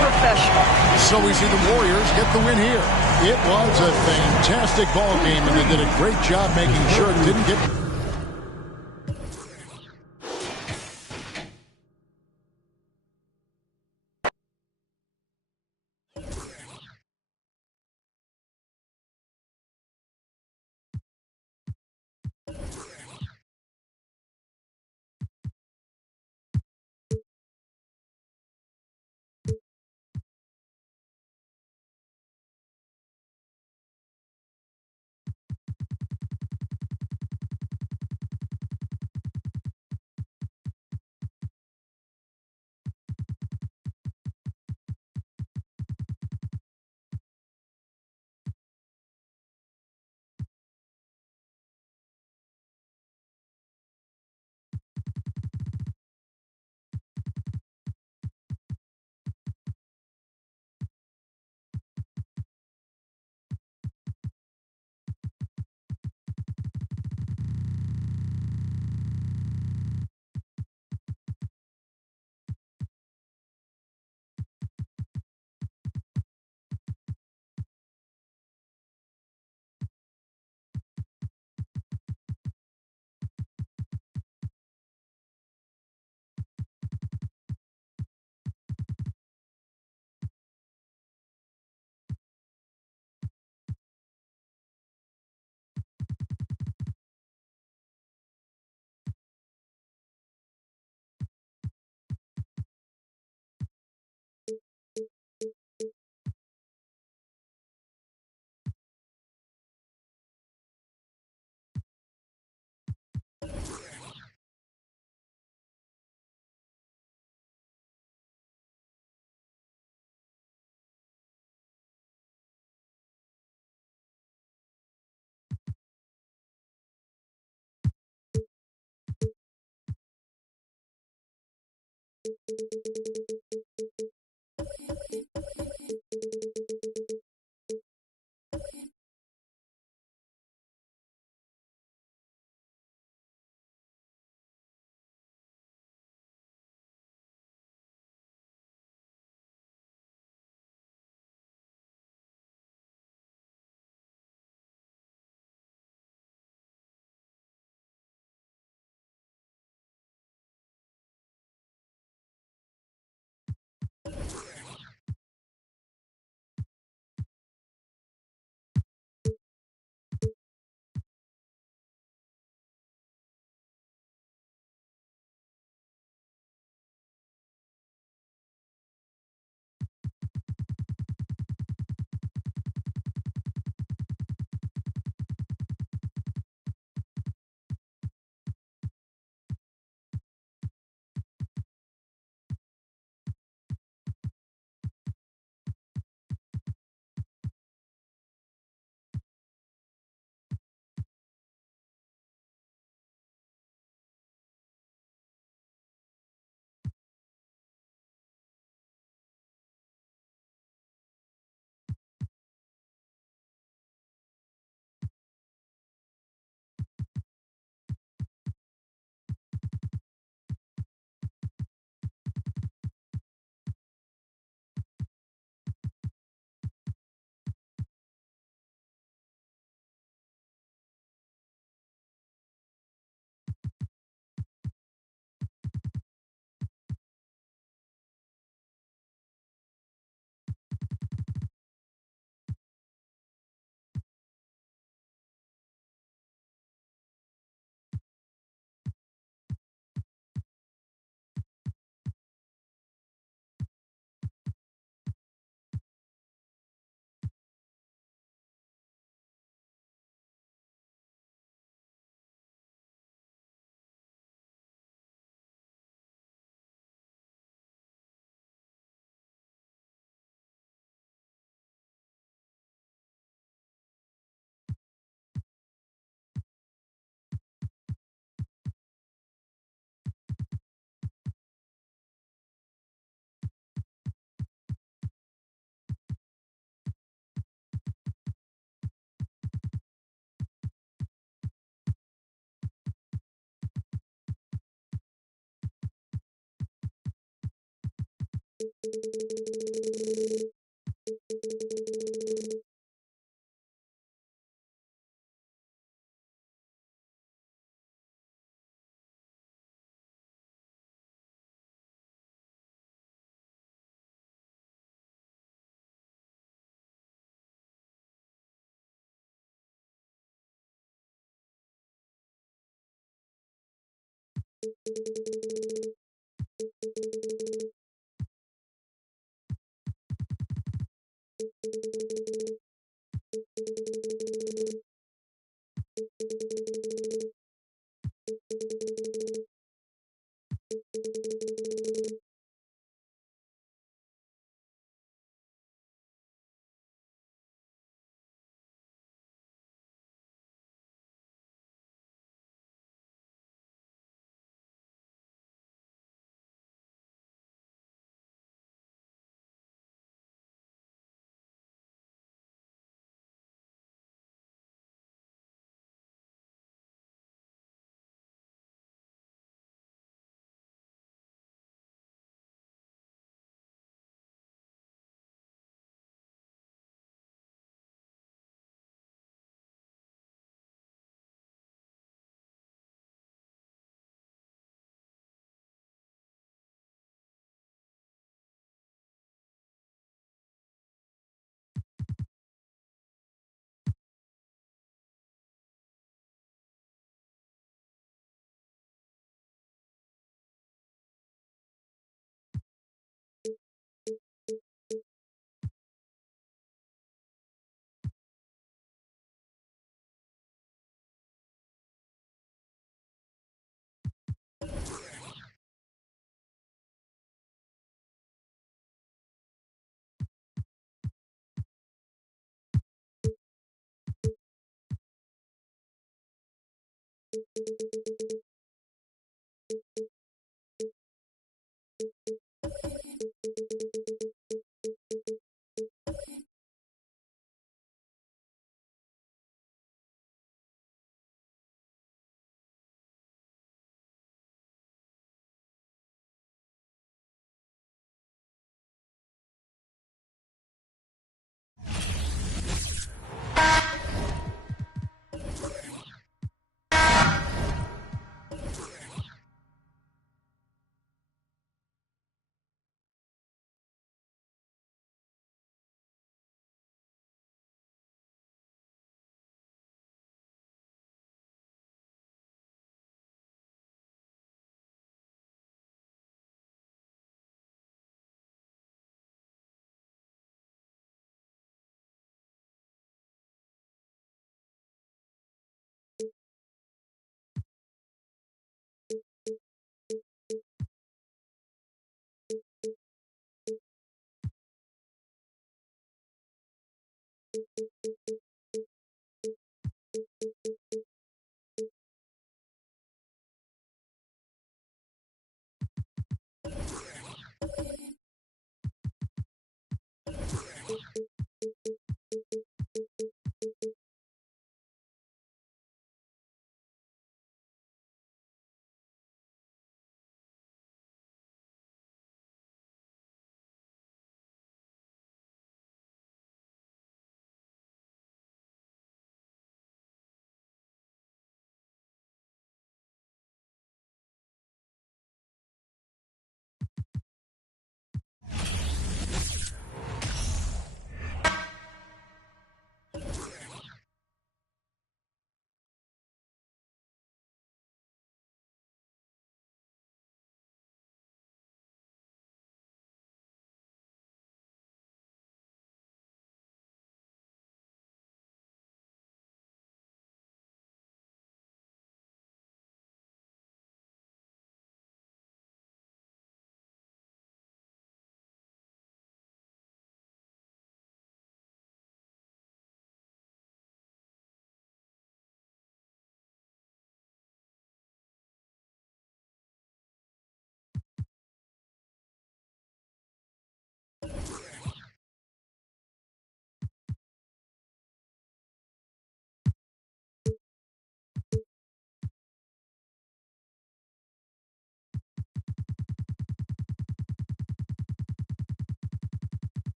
professional. So we see the Warriors get the win here. It was a fantastic ball game, and they did a great job making sure it didn't get...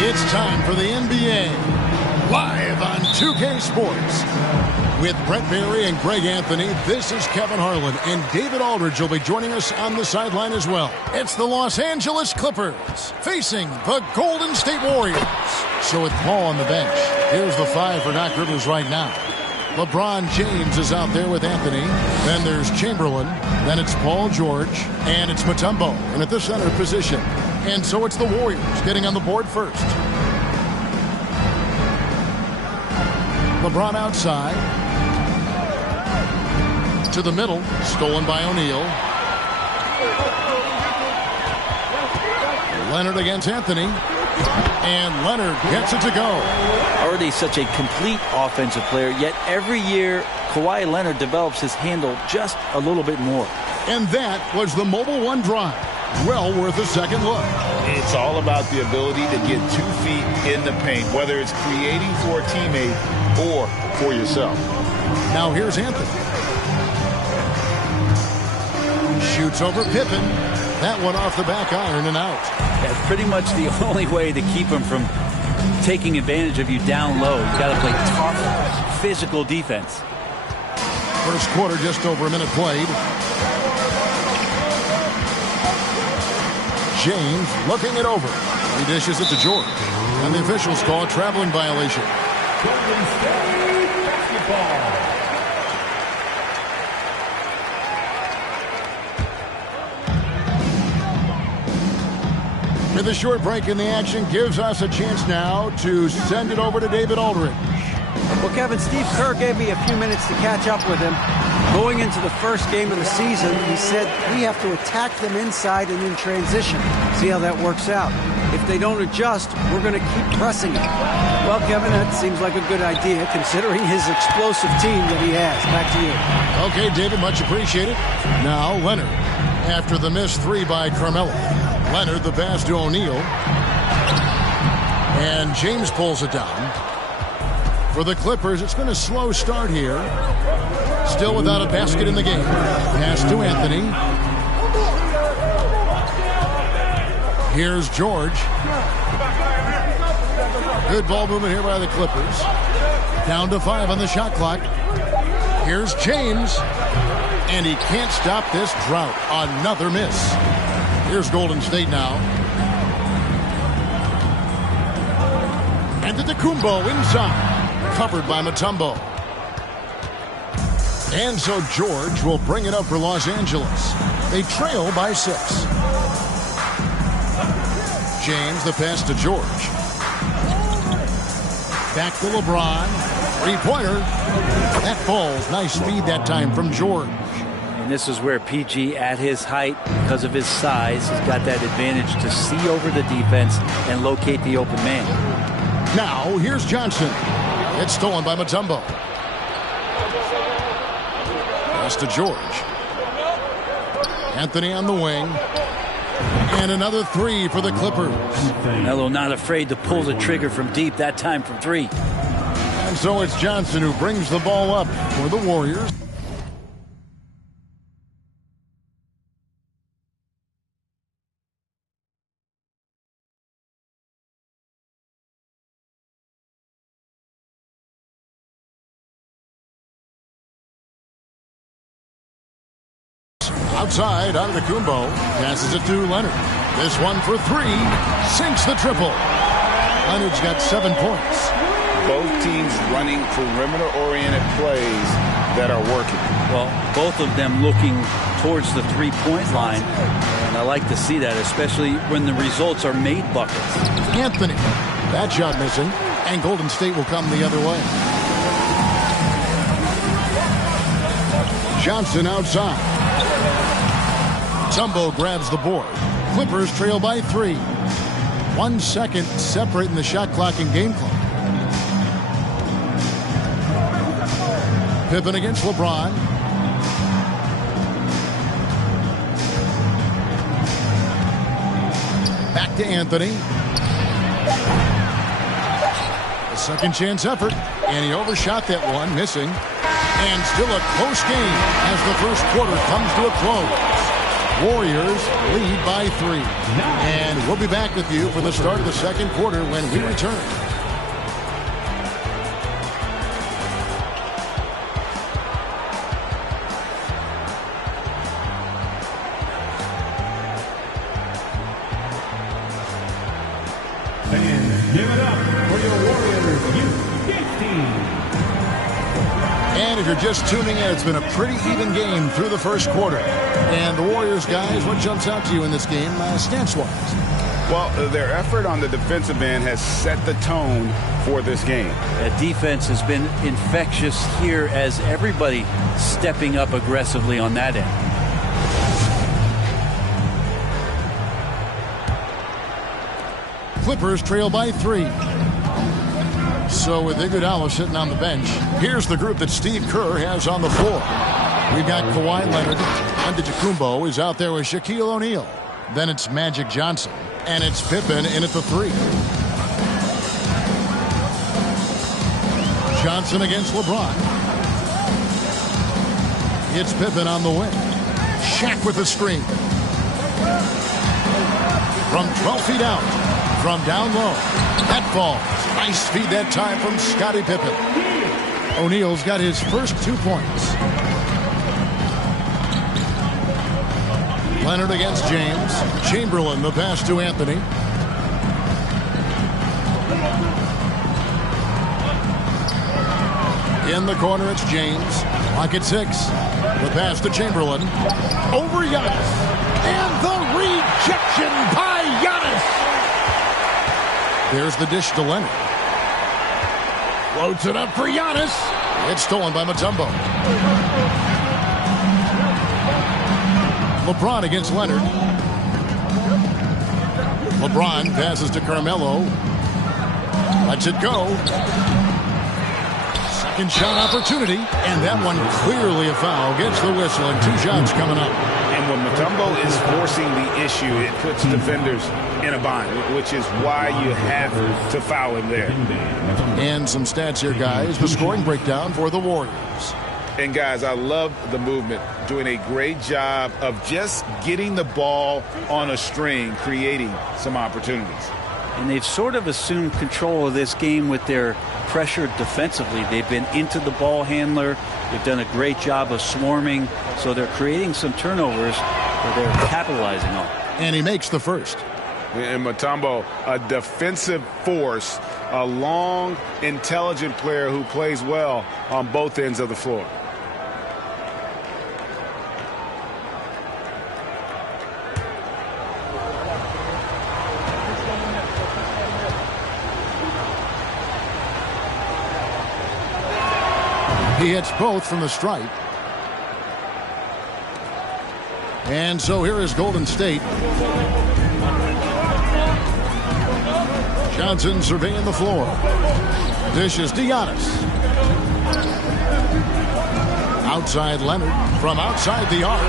It's time for the NBA, live on 2K Sports. With Brett Barry and Greg Anthony, this is Kevin Harlan, and David Aldridge will be joining us on the sideline as well. It's the Los Angeles Clippers facing the Golden State Warriors. So with Paul on the bench, here's the five for Doc Rivers right now. LeBron James is out there with Anthony. Then there's Chamberlain. Then it's Paul George. And it's Mutombo. And at the center position. And so it's the Warriors getting on the board first. LeBron outside. To the middle. Stolen by O'Neal. Leonard against Anthony. And Leonard gets it to go. Already such a complete offensive player, yet every year Kawhi Leonard develops his handle just a little bit more. And that was the Mobile One drive. Well worth a second look. It's all about the ability to get 2 feet in the paint, whether it's creating for a teammate or for yourself. Now here's Anthony. Shoots over Pippen. That one off the back iron and out. That's pretty much the only way to keep him from taking advantage of you down low. You got to play tough, physical defense. First quarter, just over a minute played. James looking it over. He dishes it to George. And the officials call a traveling violation. Golden State basketball. With a short break in the action gives us a chance now to send it over to David Aldridge. Well, Kevin, Steve Kerr gave me a few minutes to catch up with him. Going into the first game of the season, he said we have to attack them inside and in transition. See how that works out. If they don't adjust, we're going to keep pressing them. Well, Kevin, that seems like a good idea considering his explosive team that he has. Back to you. Okay, David, much appreciated. Now, Leonard, after the missed three by Carmelo. Leonard, the pass to O'Neal. And James pulls it down. For the Clippers, it's been a slow start here. Still without a basket in the game. Pass to Anthony. Here's George. Good ball movement here by the Clippers. Down to 5 on the shot clock. Here's James. And he can't stop this drought. Another miss. Here's Golden State now. And to Kumbo inside. Covered by Mutombo. And so George will bring it up for Los Angeles. They trail by 6. James, the pass to George. Back to LeBron. Three-pointer. That falls. Nice speed that time from George. And this is where PG, at his height, because of his size, has got that advantage to see over the defense and locate the open man. Now, here's Johnson. It's stolen by Mutombo. Pass to George. Anthony on the wing. And another three for the Clippers. Melo not afraid to pull the trigger from deep, that time from 3. And so it's Johnson who brings the ball up for the Warriors. Outside, Antetokounmpo passes it to Leonard. This one for three. Sinks the triple. Leonard's got 7 points. Both teams running perimeter-oriented plays that are working. Well, both of them looking towards the three-point line. And I like to see that, especially when the results are made buckets. Anthony. That shot missing. And Golden State will come the other way. Johnson outside. Tumbo grabs the board. Clippers trail by 3. 1 second separating the shot clock and game clock. Pippen against LeBron. Back to Anthony. A second chance effort. And he overshot that one, missing. And still a close game as the first quarter comes to a close. Warriors lead by 3. And we'll be back with you for the start of the second quarter when we return. And give it up for your Warriors U15. And if you're just tuning in, it's been a pretty even game through the first quarter. And the Warriors, guys, what jumps out to you in this game stance-wise? Well, their effort on the defensive end has set the tone for this game. That defense has been infectious here as everybody stepping up aggressively on that end. Clippers trail by 3. So with Iguodala sitting on the bench, here's the group that Steve Kerr has on the floor. We've got Kawhi Leonard. Antetokounmpo is out there with Shaquille O'Neal. Then it's Magic Johnson. And it's Pippen in at the 3. Johnson against LeBron. It's Pippen on the wing. Shaq with the screen. From 12 feet out. From down low. That falls. Nice feed that time from Scottie Pippen. O'Neal's got his first 2 points. Leonard against James. Chamberlain, the pass to Anthony. In the corner, it's James. Clock at 6. The pass to Chamberlain. Over Giannis. And the rejection by Giannis. There's the dish to Leonard. Floats it up for Giannis. It's stolen by Mutombo. LeBron against Leonard. LeBron passes to Carmelo. Lets it go. Second shot opportunity. And that one clearly a foul. Gets the whistle and 2 shots coming up. And when Mutombo is forcing the issue, it puts defenders in a bind, which is why you have to foul him there. And some stats here, guys. The scoring breakdown for the Warriors. And, guys, I love the movement, doing a great job of just getting the ball on a string, creating some opportunities. And they've sort of assumed control of this game with their pressure defensively. They've been into the ball handler. They've done a great job of swarming. So they're creating some turnovers that they're capitalizing on. And he makes the first. And Mutombo, a defensive force, a long, intelligent player who plays well on both ends of the floor. He hits both from the stripe. And so here is Golden State. Johnson surveying the floor. Dishes to Giannis. Outside Leonard. From outside the arc.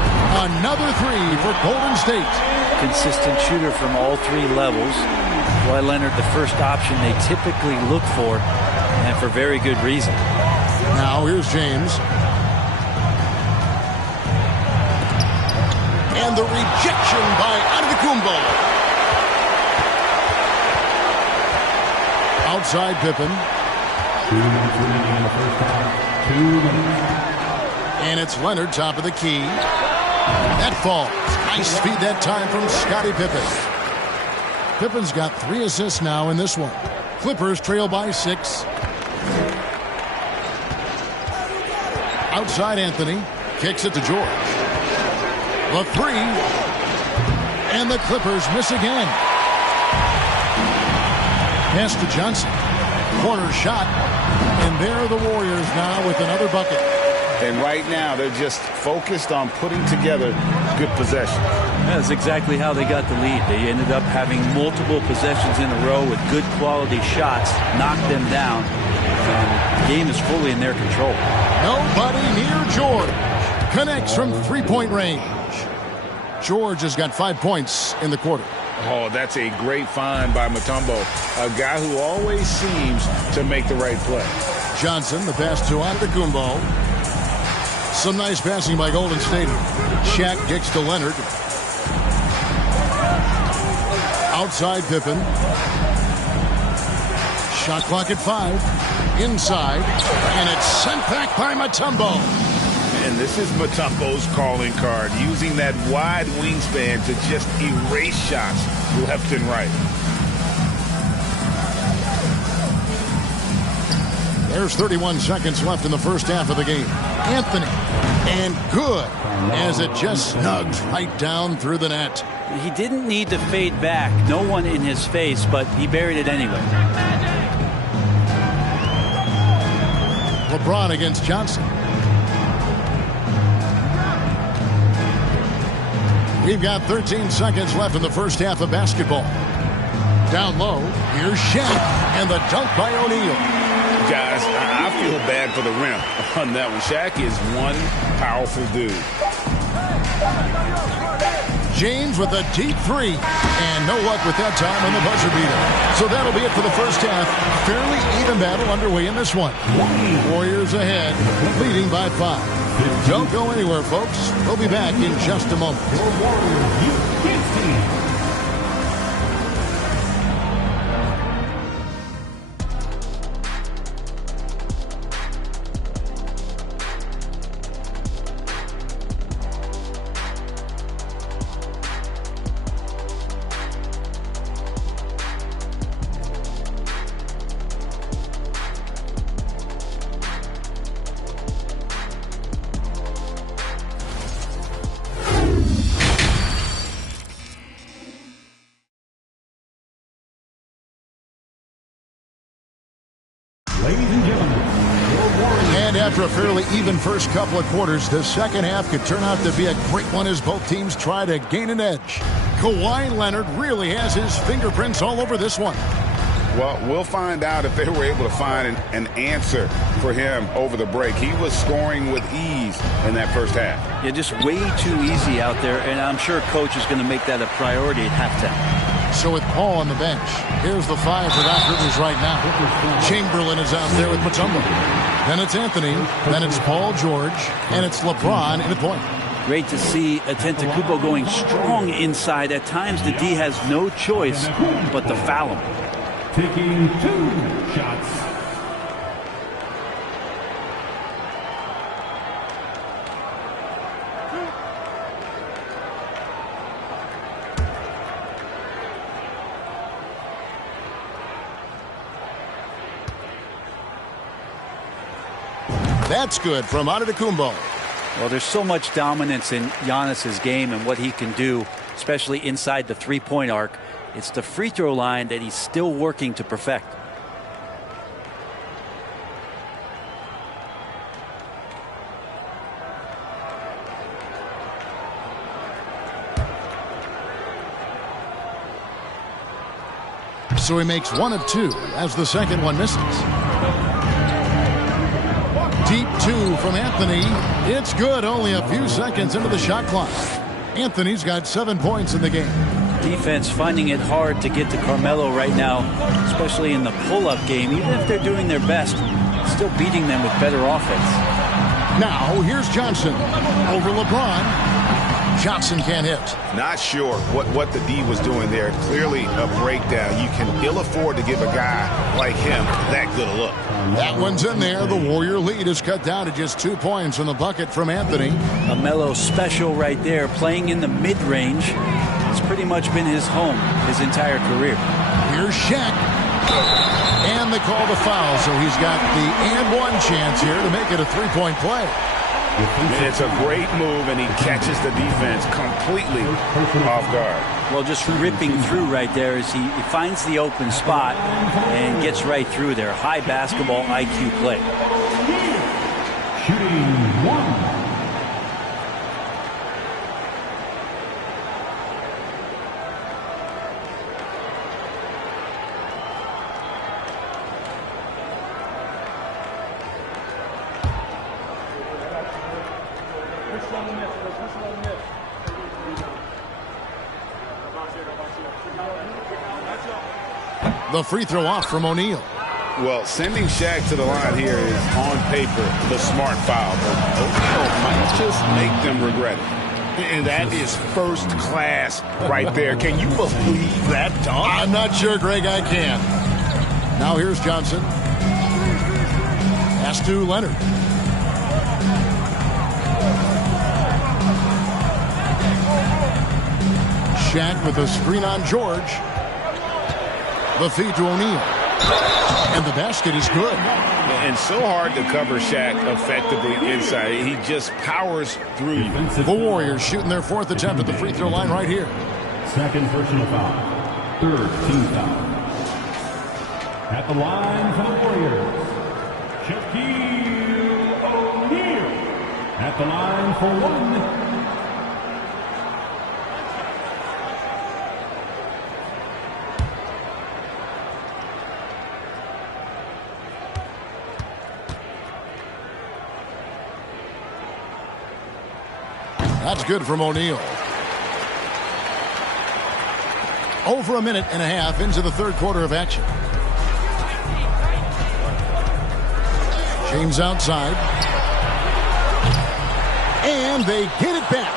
Another 3 for Golden State. Consistent shooter from all 3 levels. Kawhi Leonard, the first option they typically look for, and for very good reason. Now here's James. And the rejection by Antetokounmpo. Outside Pippen. 2 minutes remaining in the first half. 2 minutes. And it's Leonard, top of the key. That falls. Nice feed that time from Scottie Pippen. Pippen's got 3 assists now in this one. Clippers trail by 6. Outside Anthony. Kicks it to George. The 3. And the Clippers miss again. Pass to Johnson. Corner shot. And there are the Warriors now with another bucket. And right now, they're just focused on putting together good possessions. That's exactly how they got the lead. They ended up having multiple possessions in a row with good quality shots, knocked them down, and the game is fully in their control. Nobody near George. Connects from three-point range. George has got 5 points in the quarter. Oh, that's a great find by Mutombo, a guy who always seems to make the right play. Johnson, the pass to Antetokounmpo. Some nice passing by Golden State. Shaq kicks to Leonard. Outside Pippen. Shot clock at 5. Inside. And it's sent back by Mutombo. And this is Mutombo's calling card, using that wide wingspan to just erase shots left and right. There's 31 seconds left in the first half of the game. Anthony. And good. As it just snugs right down through the net. He didn't need to fade back. No one in his face, but he buried it anyway. LeBron against Johnson. We've got 13 seconds left in the first half of basketball. Down low, here's Shaq, and the dunk by O'Neal. Guys, I feel bad for the rim on that one. Shaq is one powerful dude. James with a deep 3, and no luck with that time on the buzzer beater. So that'll be it for the first half. Fairly even battle underway in this one. Warriors ahead, leading by 5. Don't go anywhere, folks. We'll be back in just a moment. And after a fairly even first couple of quarters, the second half could turn out to be a great one as both teams try to gain an edge. Kawhi Leonard really has his fingerprints all over this one. Well, we'll find out if they were able to find an answer for him over the break. He was scoring with ease in that first half. Yeah, just way too easy out there, and I'm sure coach is going to make that a priority at halftime. So with Paul on the bench, here's the 5 for Doc Rivers right now. Chamberlain is out there with Mutombo. Then it's Anthony, then it's Paul George, and it's LeBron in the point. Great to see Antetokounmpo going strong inside. At times the D has no choice but to foul him. Taking 2 shots. That's good from Antetokounmpo. Well, there's so much dominance in Giannis's game and what he can do, especially inside the three-point arc. It's the free throw line that he's still working to perfect. So he makes 1 of 2 as the second one misses. Deep 2 from Anthony. It's good, only a few seconds into the shot clock. Anthony's got 7 points in the game. Defense finding it hard to get to Carmelo right now, especially in the pull-up game. Even if they're doing their best, still beating them with better offense. Now, here's Johnson over LeBron. Johnson can't hit. Not sure what the D was doing there. Clearly a breakdown. You can ill afford to give a guy like him that good a look. That one's in there. The Warrior lead is cut down to just 2 points from the bucket from Anthony. A mellow special right there, playing in the mid-range. It's pretty much been his home his entire career. Here's Shaq. And they call the foul, so he's got the and one chance here to make it a three-point play. It's a great move, and he catches the defense completely off guard. Well, just ripping through right there as he finds the open spot and gets right through there. High basketball IQ play. Shooting one. The free throw off from O'Neal. Well, sending Shaq to the line here is on paper the smart foul, but O'Neal might just make them regret it. And that is first class right there. Can you believe that dunk? I'm not sure, Greg, I can. Now here's Johnson. Pass to Leonard. Shaq with a screen on George. The feed to O'Neal. And the basket is good. And so hard to cover Shaq effectively inside. He just powers through you. The Warriors shooting their fourth attempt at the free throw line right here. Second personal foul. Third team foul. At the line for the Warriors, Shaquille O'Neal. At the line for one. That's good from O'Neal. Over a minute and a half into the third quarter of action. James outside. And they get it back.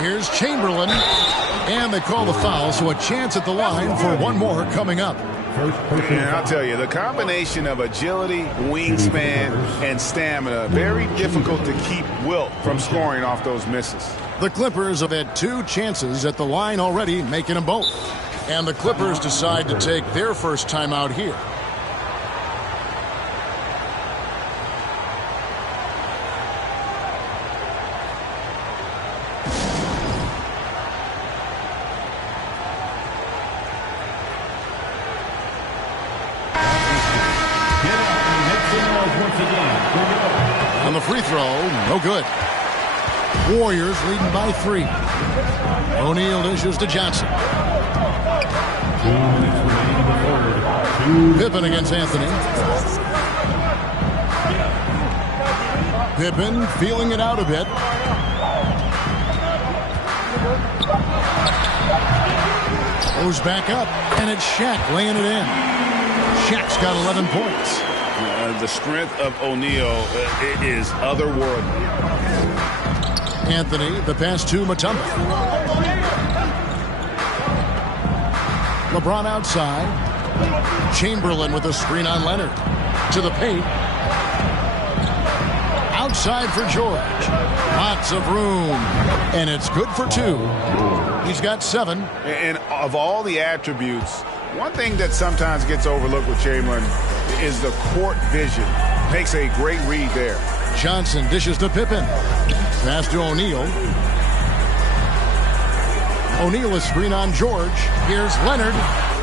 Here's Chamberlain. And they call the foul, so a chance at the line for one more coming up. And I'll tell you, the combination of agility, wingspan, and stamina, very difficult to keep Wilt from scoring off those misses. The Clippers have had two chances at the line already, making them both. And the Clippers decide to take their first timeout here. On the free throw, no good. Warriors leading by 3. O'Neal dishes to Johnson. Pippen against Anthony. Pippen feeling it out a bit. Goes back up, and it's Shaq laying it in. Shaq's got 11 points. The strength of O'Neal is otherworldly. Anthony, the pass to Mutombo. LeBron outside. Chamberlain with a screen on Leonard. To the paint. Outside for George. Lots of room. And it's good for 2. He's got 7. And of all the attributes, one thing that sometimes gets overlooked with Chamberlain is the court vision. Makes a great read there. Johnson dishes to Pippen. Pass to O'Neal. O'Neal a screen on George. Here's Leonard.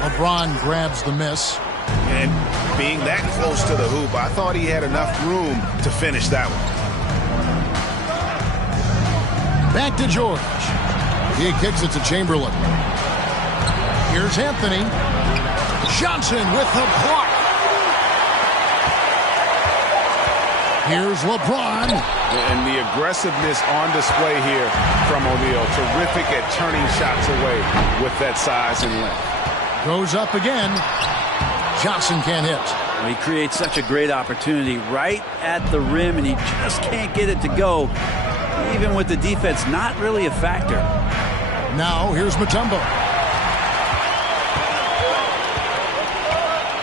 LeBron grabs the miss. And being that close to the hoop, I thought he had enough room to finish that one. Back to George. He kicks it to Chamberlain. Here's Anthony. Johnson with the block. Here's LeBron. And the aggressiveness on display here from O'Neal. Terrific at turning shots away with that size and length. Goes up again. Johnson can't hit. He creates such a great opportunity right at the rim, and he just can't get it to go, even with the defense not really a factor. Now here's Mutombo.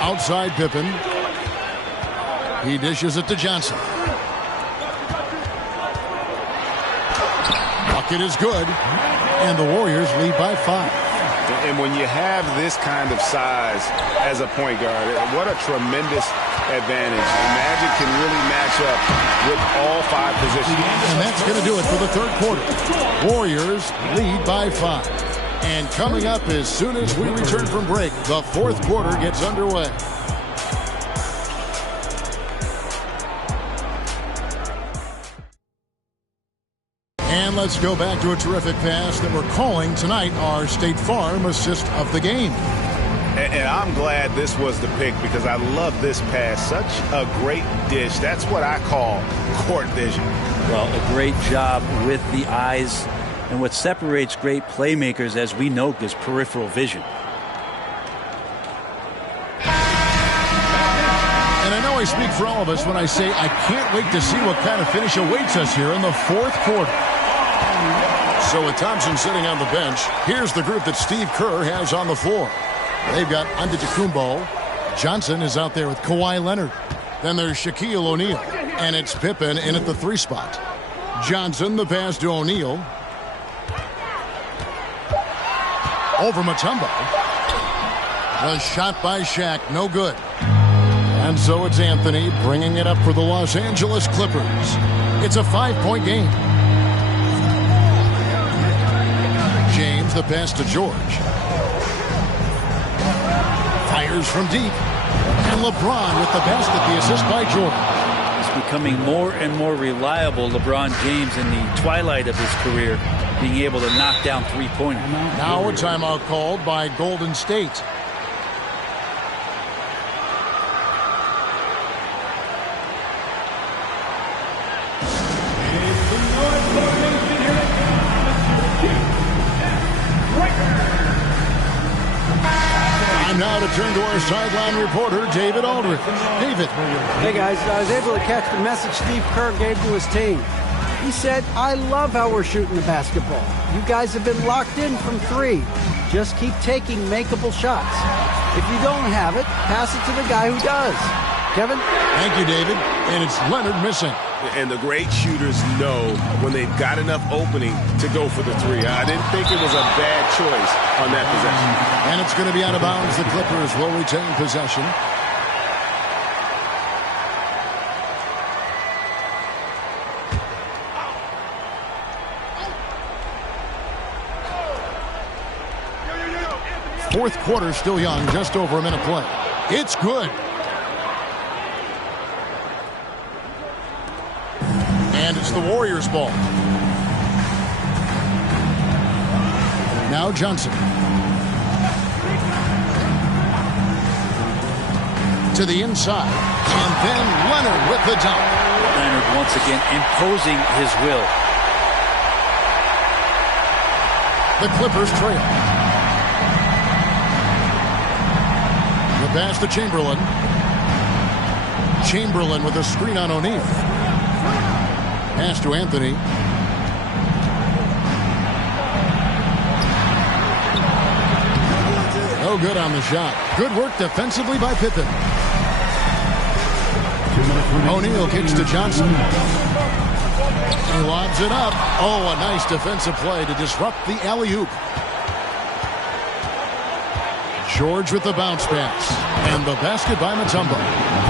Outside Pippen. He dishes it to Johnson. Bucket is good, and the Warriors lead by 5. And when you have this kind of size as a point guard, what a tremendous advantage. Magic can really match up with all 5 positions. And that's going to do it for the third quarter. Warriors lead by 5. And coming up as soon as we return from break, the fourth quarter gets underway. And let's go back to a terrific pass that we're calling tonight our State Farm assist of the game. And I'm glad this was the pick because I love this pass. Such a great dish. That's what I call court vision. Well, a great job with the eyes. And what separates great playmakers, as we know, is peripheral vision. And I know I speak for all of us when I say I can't wait to see what kind of finish awaits us here in the fourth quarter. So with Thompson sitting on the bench, here's the group that Steve Kerr has on the floor. They've got Antetokounmpo. Johnson is out there with Kawhi Leonard. Then there's Shaquille O'Neal. And it's Pippen in at the 3 spot. Johnson, the pass to O'Neal. Over Mutombo. A shot by Shaq, no good. And so it's Anthony bringing it up for the Los Angeles Clippers. It's a 5-point game. James, the pass to George. Fires from deep. And LeBron with the basket, the assist by Jordan. He's becoming more and more reliable, LeBron James, in the twilight of his career, being able to knock down three-pointers. Now a timeout called by Golden State. Now to turn to our sideline reporter, David Aldridge. David. Hey, guys. I was able to catch the message Steve Kerr gave to his team. He said, I love how we're shooting the basketball. You guys have been locked in from 3. Just keep taking makeable shots. If you don't have it, pass it to the guy who does. Kevin? Thank you, David. And it's Leonard missing. And the great shooters know when they've got enough opening to go for the 3. I didn't think it was a bad choice on that possession. And it's going to be out of bounds. The Clippers will retain possession. Fourth quarter still young, just over a minute play. It's good. And it's the Warriors' ball. Now Johnson. To the inside. And then Leonard with the dunk. Leonard once again imposing his will. The Clippers trail. The pass to Chamberlain. Chamberlain with a screen on O'Neal. Pass to Anthony. No good on the shot. Good work defensively by Pippen. O'Neal kicks to Johnson. He lobs it up. Oh, a nice defensive play to disrupt the alley-oop. George with the bounce pass. And the basket by Mutombo.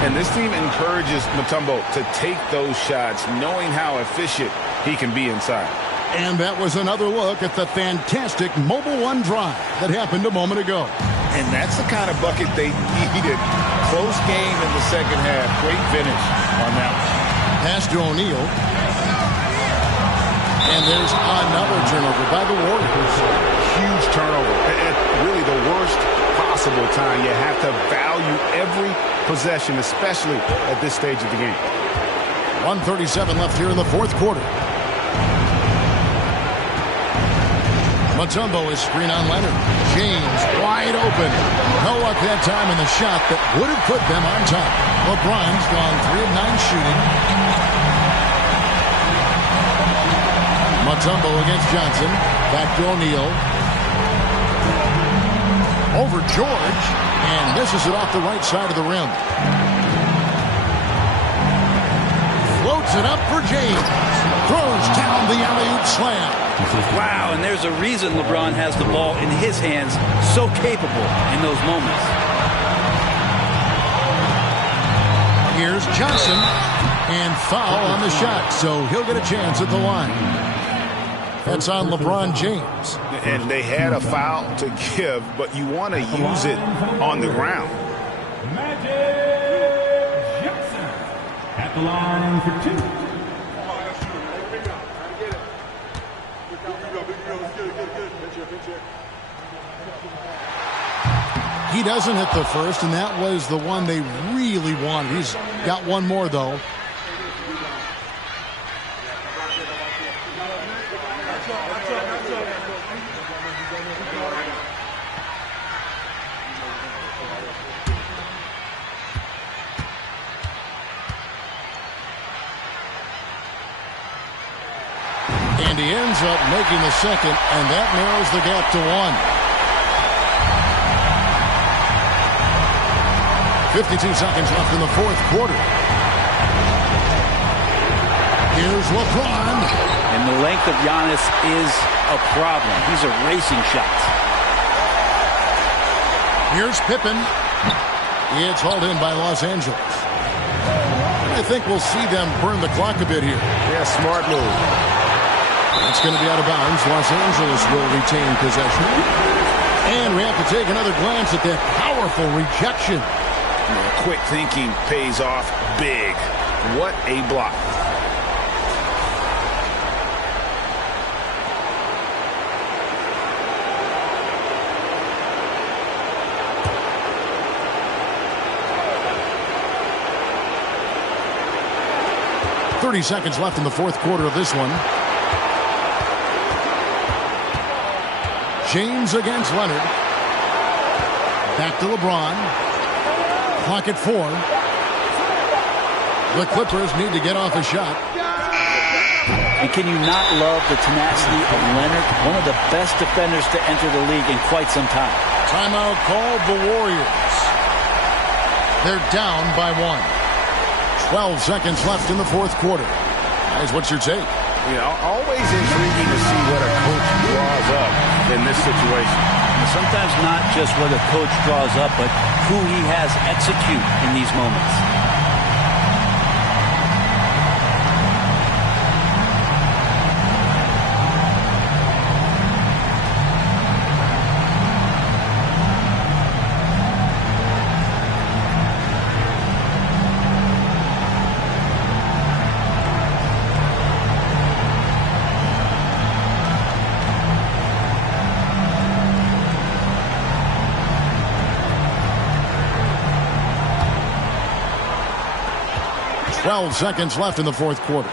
And this team encourages Mutombo to take those shots, knowing how efficient he can be inside. And that was another look at the fantastic Mobile One drive that happened a moment ago. And that's the kind of bucket they needed. Close game in the second half. Great finish on that one. Pass to O'Neal. And there's another turnover by the Warriors. Huge turnover. At really the worst possible time. You have to value every possession, especially at this stage of the game. 1:37 left here in the fourth quarter. Mutombo is screen on Leonard. James wide open. No luck that time in the shot that would have put them on top. LeBron's gone 3 of 9 shooting. Mutombo against Johnson. Back to O'Neal. Over George. And misses it off the right side of the rim. Floats it up for James. Throws down the alley-oop slam. Wow, and there's a reason LeBron has the ball in his hands, so capable in those moments. Here's Johnson, and foul on the shot, so he'll get a chance at the line. That's on LeBron James. And they had a foul to give, but you want to use it on the ground. Magic Johnson at the line for 2. He doesn't hit the first, and that was the one they really wanted. He's got one more, though. And he ends up making the second, and that narrows the gap to 1. 52 seconds left in the fourth quarter. Here's LeBron. And the length of Giannis is a problem. He's erasing shots. Here's Pippen. It's hauled in by Los Angeles. I think we'll see them burn the clock a bit here. Yeah, smart move. It's going to be out of bounds. Los Angeles will retain possession. And we have to take another glance at that powerful rejection. Quick thinking pays off big. What a block. .30 seconds left in the fourth quarter of this one. James against Leonard. Back to LeBron. Clock at 4. The Clippers need to get off a shot. And can you not love the tenacity of Leonard? One of the best defenders to enter the league in quite some time. Timeout called the Warriors. They're down by 1. 12 seconds left in the fourth quarter. Guys, what's your take? Always intriguing to see what a coach draws up in this situation. Sometimes not just what a coach draws up, but who he has execute in these moments. Seconds left in the fourth quarter.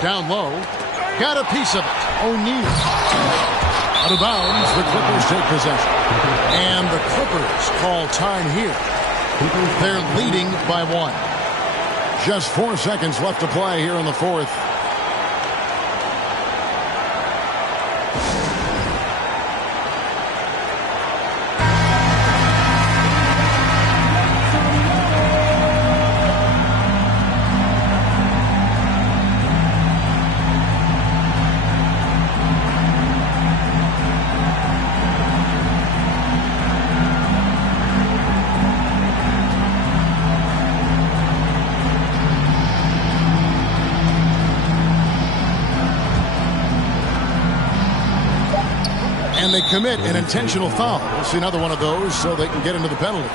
Down low. Got a piece of it. O'Neal. Out of bounds. The Clippers take possession. And the Clippers call time here. They're leading by 1. Just 4 seconds left to play here in the fourth. And they commit an intentional foul. We'll see another one of those so they can get into the penalty.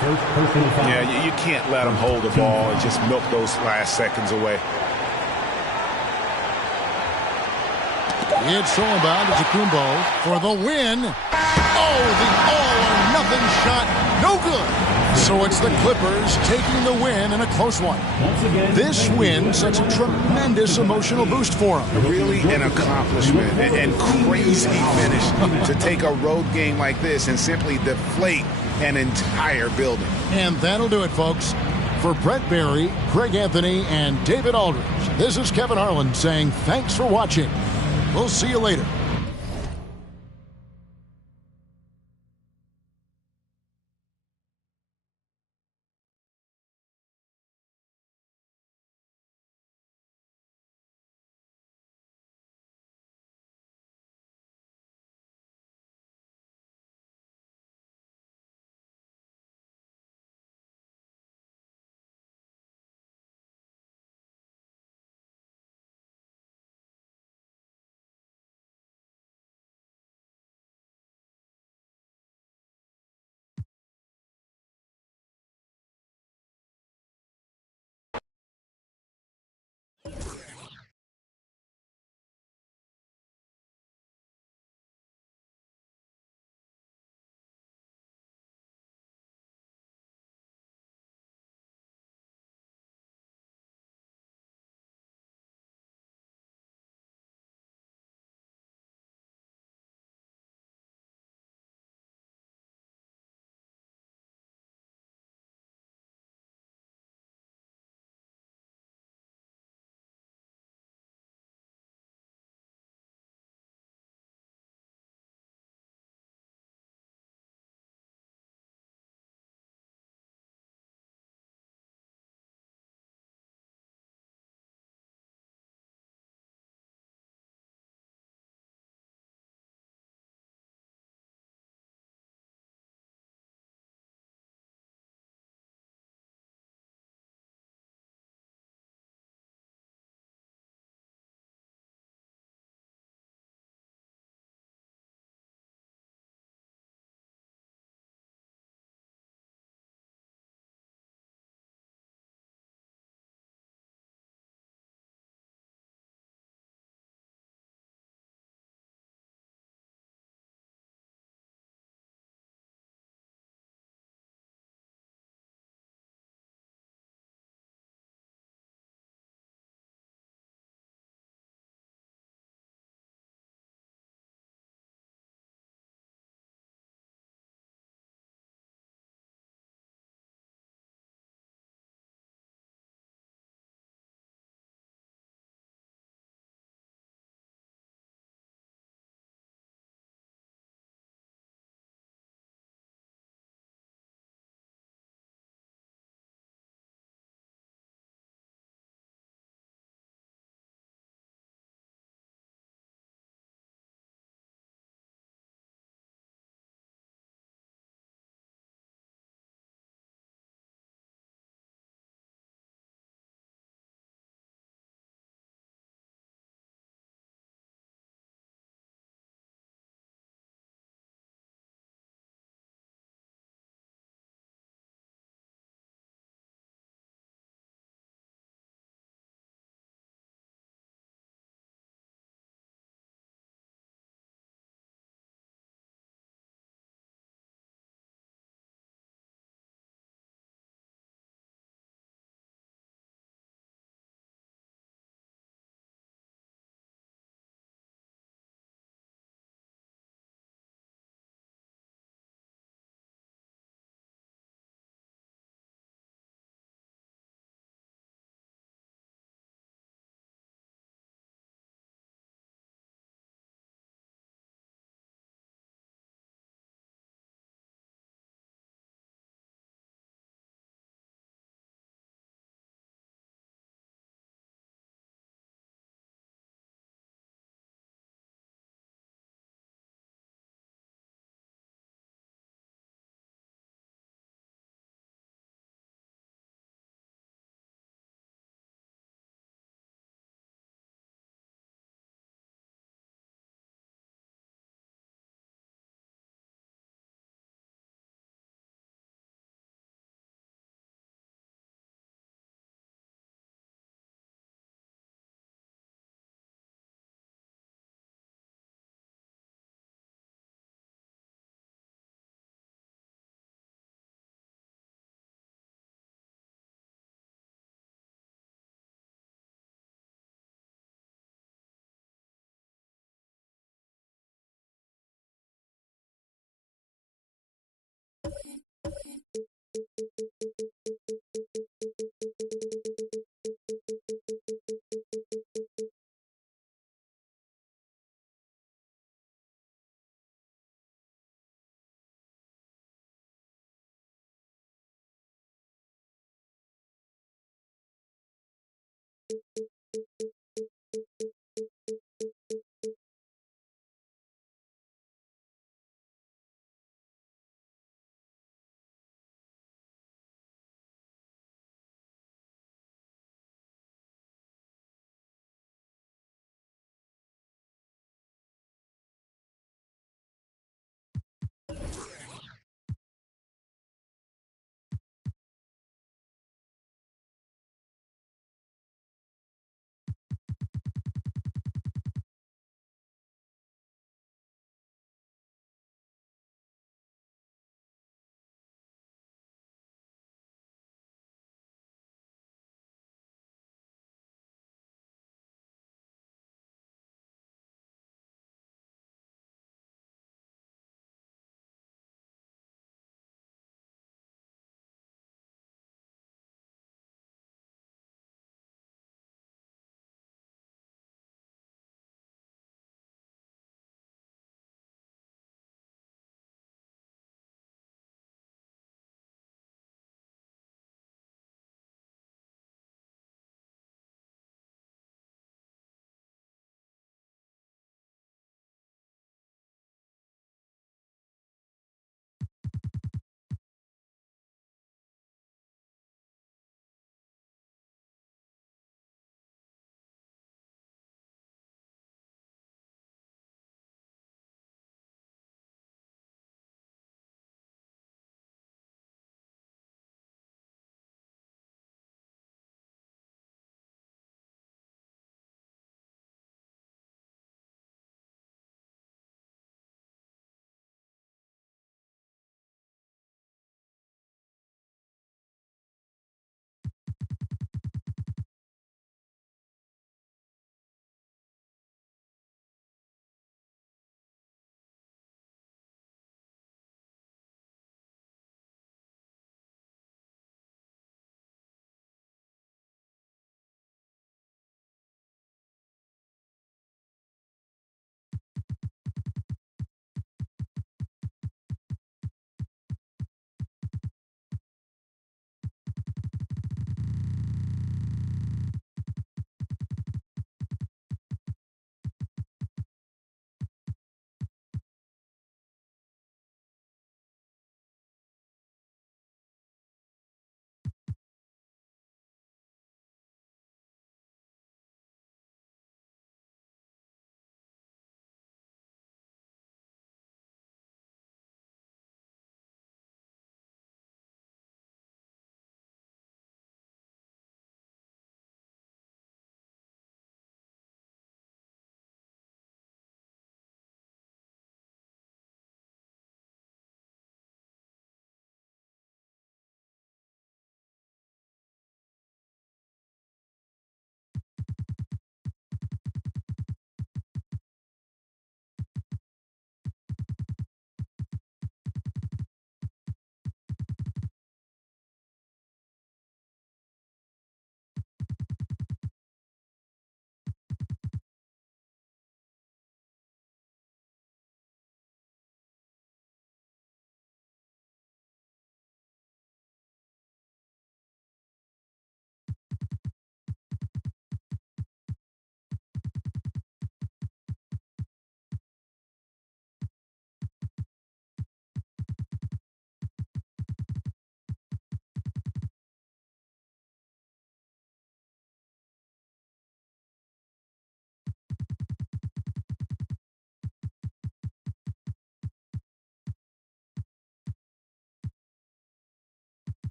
Yeah, you can't let them hold the ball and just milk those last seconds away. It's thrown by to Kumbo for the win. Oh, the all-or-nothing shot No good. So it's the Clippers taking the win in a close one. This win sets a tremendous emotional boost for them. Really an accomplishment and crazy finish to take a road game like this and simply deflate an entire building. And that'll do it, folks. For Brett Barry, Greg Anthony, and David Aldridge, this is Kevin Harlan saying thanks for watching. We'll see you later.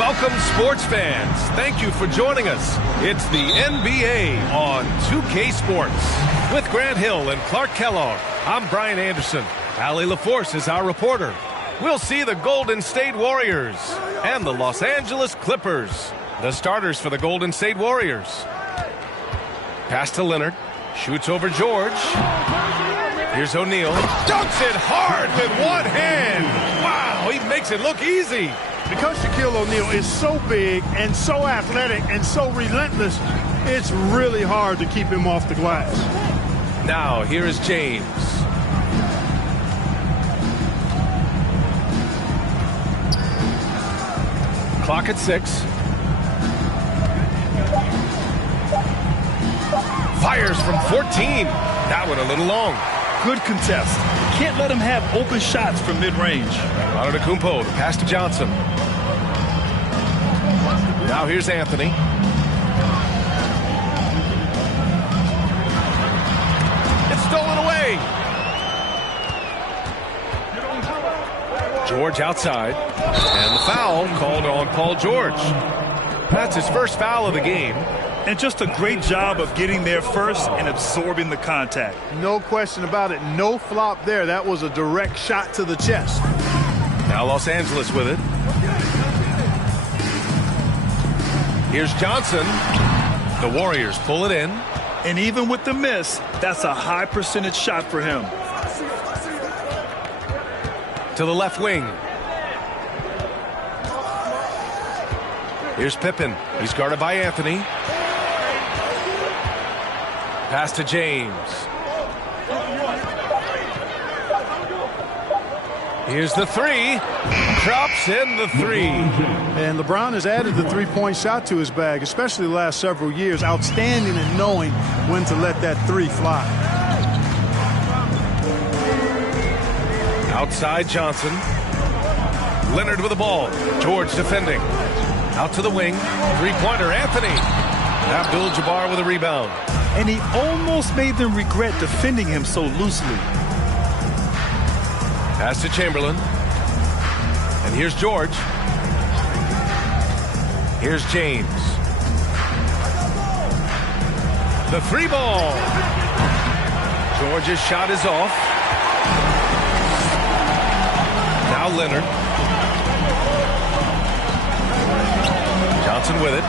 Welcome, sports fans. Thank you for joining us. It's the NBA on 2K Sports. With Grant Hill and Clark Kellogg, I'm Brian Anderson. Allie LaForce is our reporter. We'll see the Golden State Warriors and the Los Angeles Clippers. The starters for the Golden State Warriors. Pass to Leonard. Shoots over George. Here's O'Neal. Dunks it hard with one hand. Wow, he makes it look easy. Because Shaquille O'Neal is so big and so athletic and so relentless, it's really hard to keep him off the glass. Now, here is James. Clock at 6. Fires from 14. That one a little long. Good contest. Can't let him have open shots from mid-range. Madden24SIMS, the pass to Johnson. Now here's Anthony. It's stolen away. George outside. And the foul called on Paul George. That's his first foul of the game. And just a great job of getting there first and absorbing the contact. No question about it. No flop there. That was a direct shot to the chest. Now Los Angeles with it. Here's Johnson. The Warriors pull it in. And even with the miss, that's a high percentage shot for him. To the left wing. Here's Pippen. He's guarded by Anthony. Pass to James. Here's the three. Drops in the three. And LeBron has added the three-point shot to his bag, especially the last several years. Outstanding at knowing when to let that three fly. Outside Johnson. Leonard with the ball. George defending. Out to the wing. Three-pointer Anthony. Abdul-Jabbar with a rebound. And he almost made them regret defending him so loosely. Pass to Chamberlain. And here's George. Here's James. The three ball. George's shot is off. Now Leonard. Johnson with it.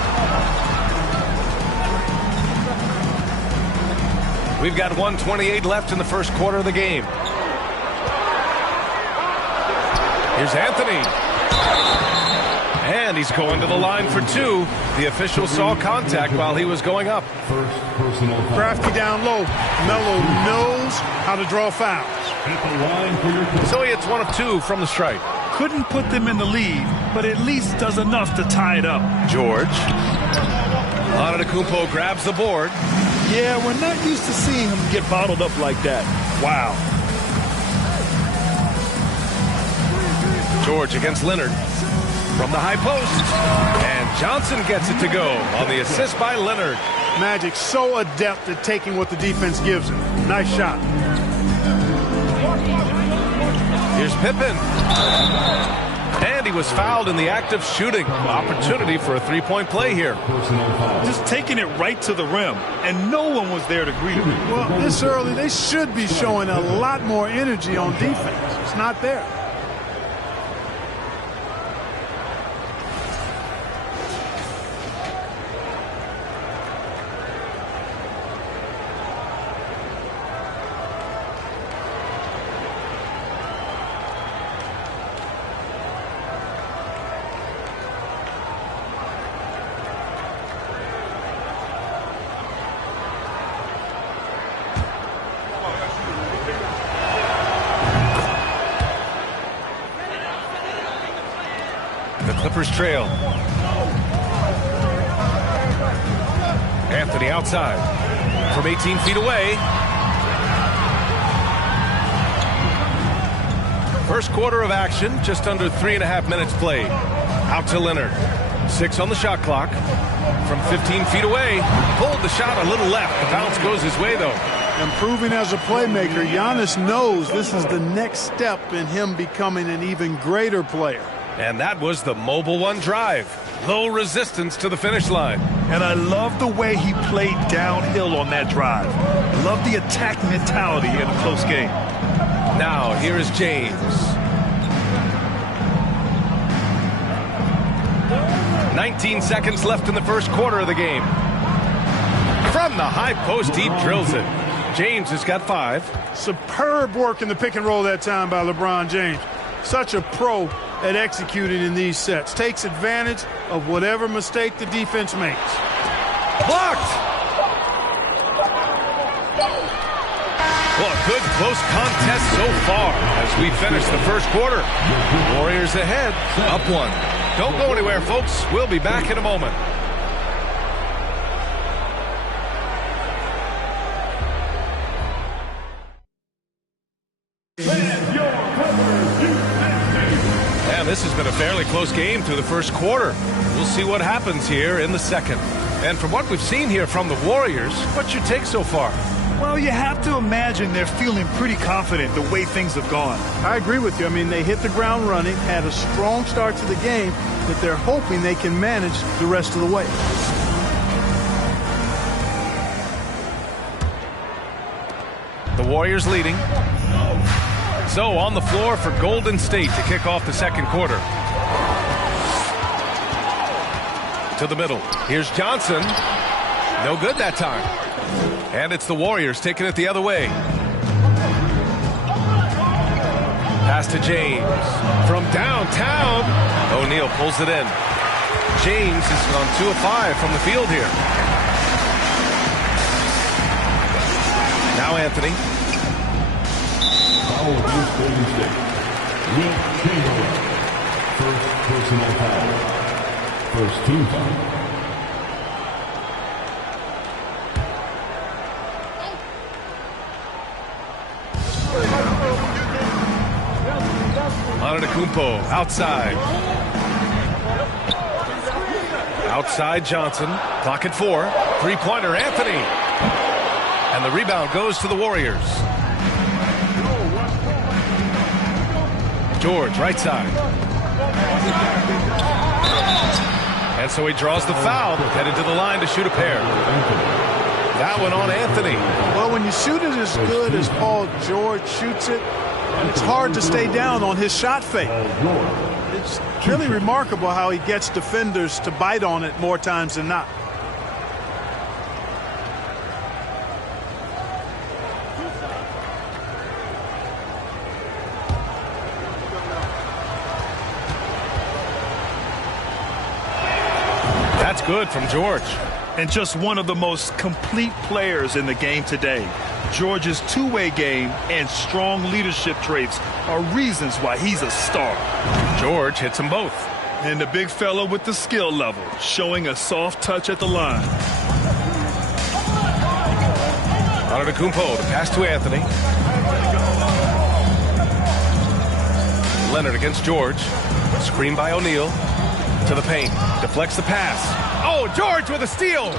We've got 1:28 left in the first quarter of the game. Here's Anthony. And he's going to the line for two. The official saw contact while he was going up. Crafty down low. Melo knows how to draw fouls. So he hits one of two from the stripe. Couldn't put them in the lead, but at least does enough to tie it up. George. Antetokounmpo grabs the board. Yeah, we're not used to seeing him get bottled up like that. Wow. George against Leonard from the high post. And Johnson gets it to go on the assist by Leonard. Magic so adept at taking what the defense gives him. Nice shot. Here's Pippen. And he was fouled in the act of shooting. Opportunity for a three-point play here. Just taking it right to the rim, and no one was there to greet him. Well, this early, they should be showing a lot more energy on defense. It's not there. The Clippers trail. Anthony outside from 18 feet away. First quarter of action, just under 3.5 minutes played. Out to Leonard. 6 on the shot clock. From 15 feet away. Pulled the shot a little left. The bounce goes his way, though. Improving as a playmaker, Giannis knows this is the next step in him becoming an even greater player. And that was the Mobile One drive. Low resistance to the finish line. And I love the way he played downhill on that drive. Love the attack mentality in a close game. Now, here is James. 19 seconds left in the first quarter of the game. From the high post, he drills it. James has got 5. Superb work in the pick and roll that time by LeBron James. Such a pro at executing in these sets. Takes advantage of whatever mistake the defense makes. Blocked! Well, a good close contest so far as we finish the first quarter. Warriors ahead, up 1. Don't go anywhere, folks. We'll be back in a moment. And this has been a fairly close game through the first quarter. We'll see what happens here in the second. And from what we've seen here from the Warriors, what's your take so far? Well, you have to imagine they're feeling pretty confident the way things have gone. I agree with you. I mean, they hit the ground running, had a strong start to the game that they're hoping they can manage the rest of the way. The Warriors leading. So on the floor for Golden State to kick off the second quarter. To the middle. Here's Johnson. No good that time. And it's the Warriors taking it the other way. Pass to James. From downtown. O'Neal pulls it in. James is on 2 of 5 from the field here. Now Anthony. Foul against Golden State. Will Chamberlain. First personal foul. First team foul. Madden24SIMS outside. Outside Johnson. Clock at 4. Three-pointer Anthony. And the rebound goes to the Warriors. George, right side. And so he draws the foul, headed to the line to shoot a pair. That one on Anthony. Well, when you shoot it as good as Paul George shoots it, it's hard to stay down on his shot fake. It's really remarkable how he gets defenders to bite on it more times than not. That's good from George. And just one of the most complete players in the game today. George's two-way game and strong leadership traits are reasons why he's a star. George hits them both. And the big fella with the skill level, showing a soft touch at the line. Antetokounmpo, the pass to Anthony. Leonard against George. Screen by O'Neal. To the paint. Deflects the pass. Oh, George with a steal.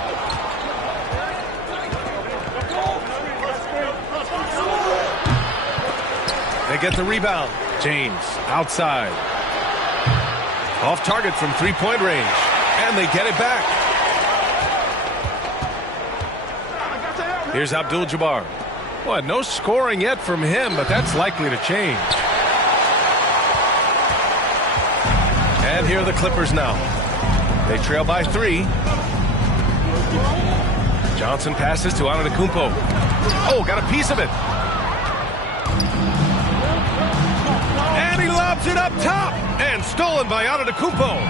They get the rebound. James outside. Off target from three-point range. And they get it back. Here's Abdul-Jabbar. Well, no scoring yet from him, but that's likely to change. And here are the Clippers now. They trail by 3. Johnson passes to Antetokounmpo. Oh, got a piece of it. And he lobs it up top. And stolen by Antetokounmpo.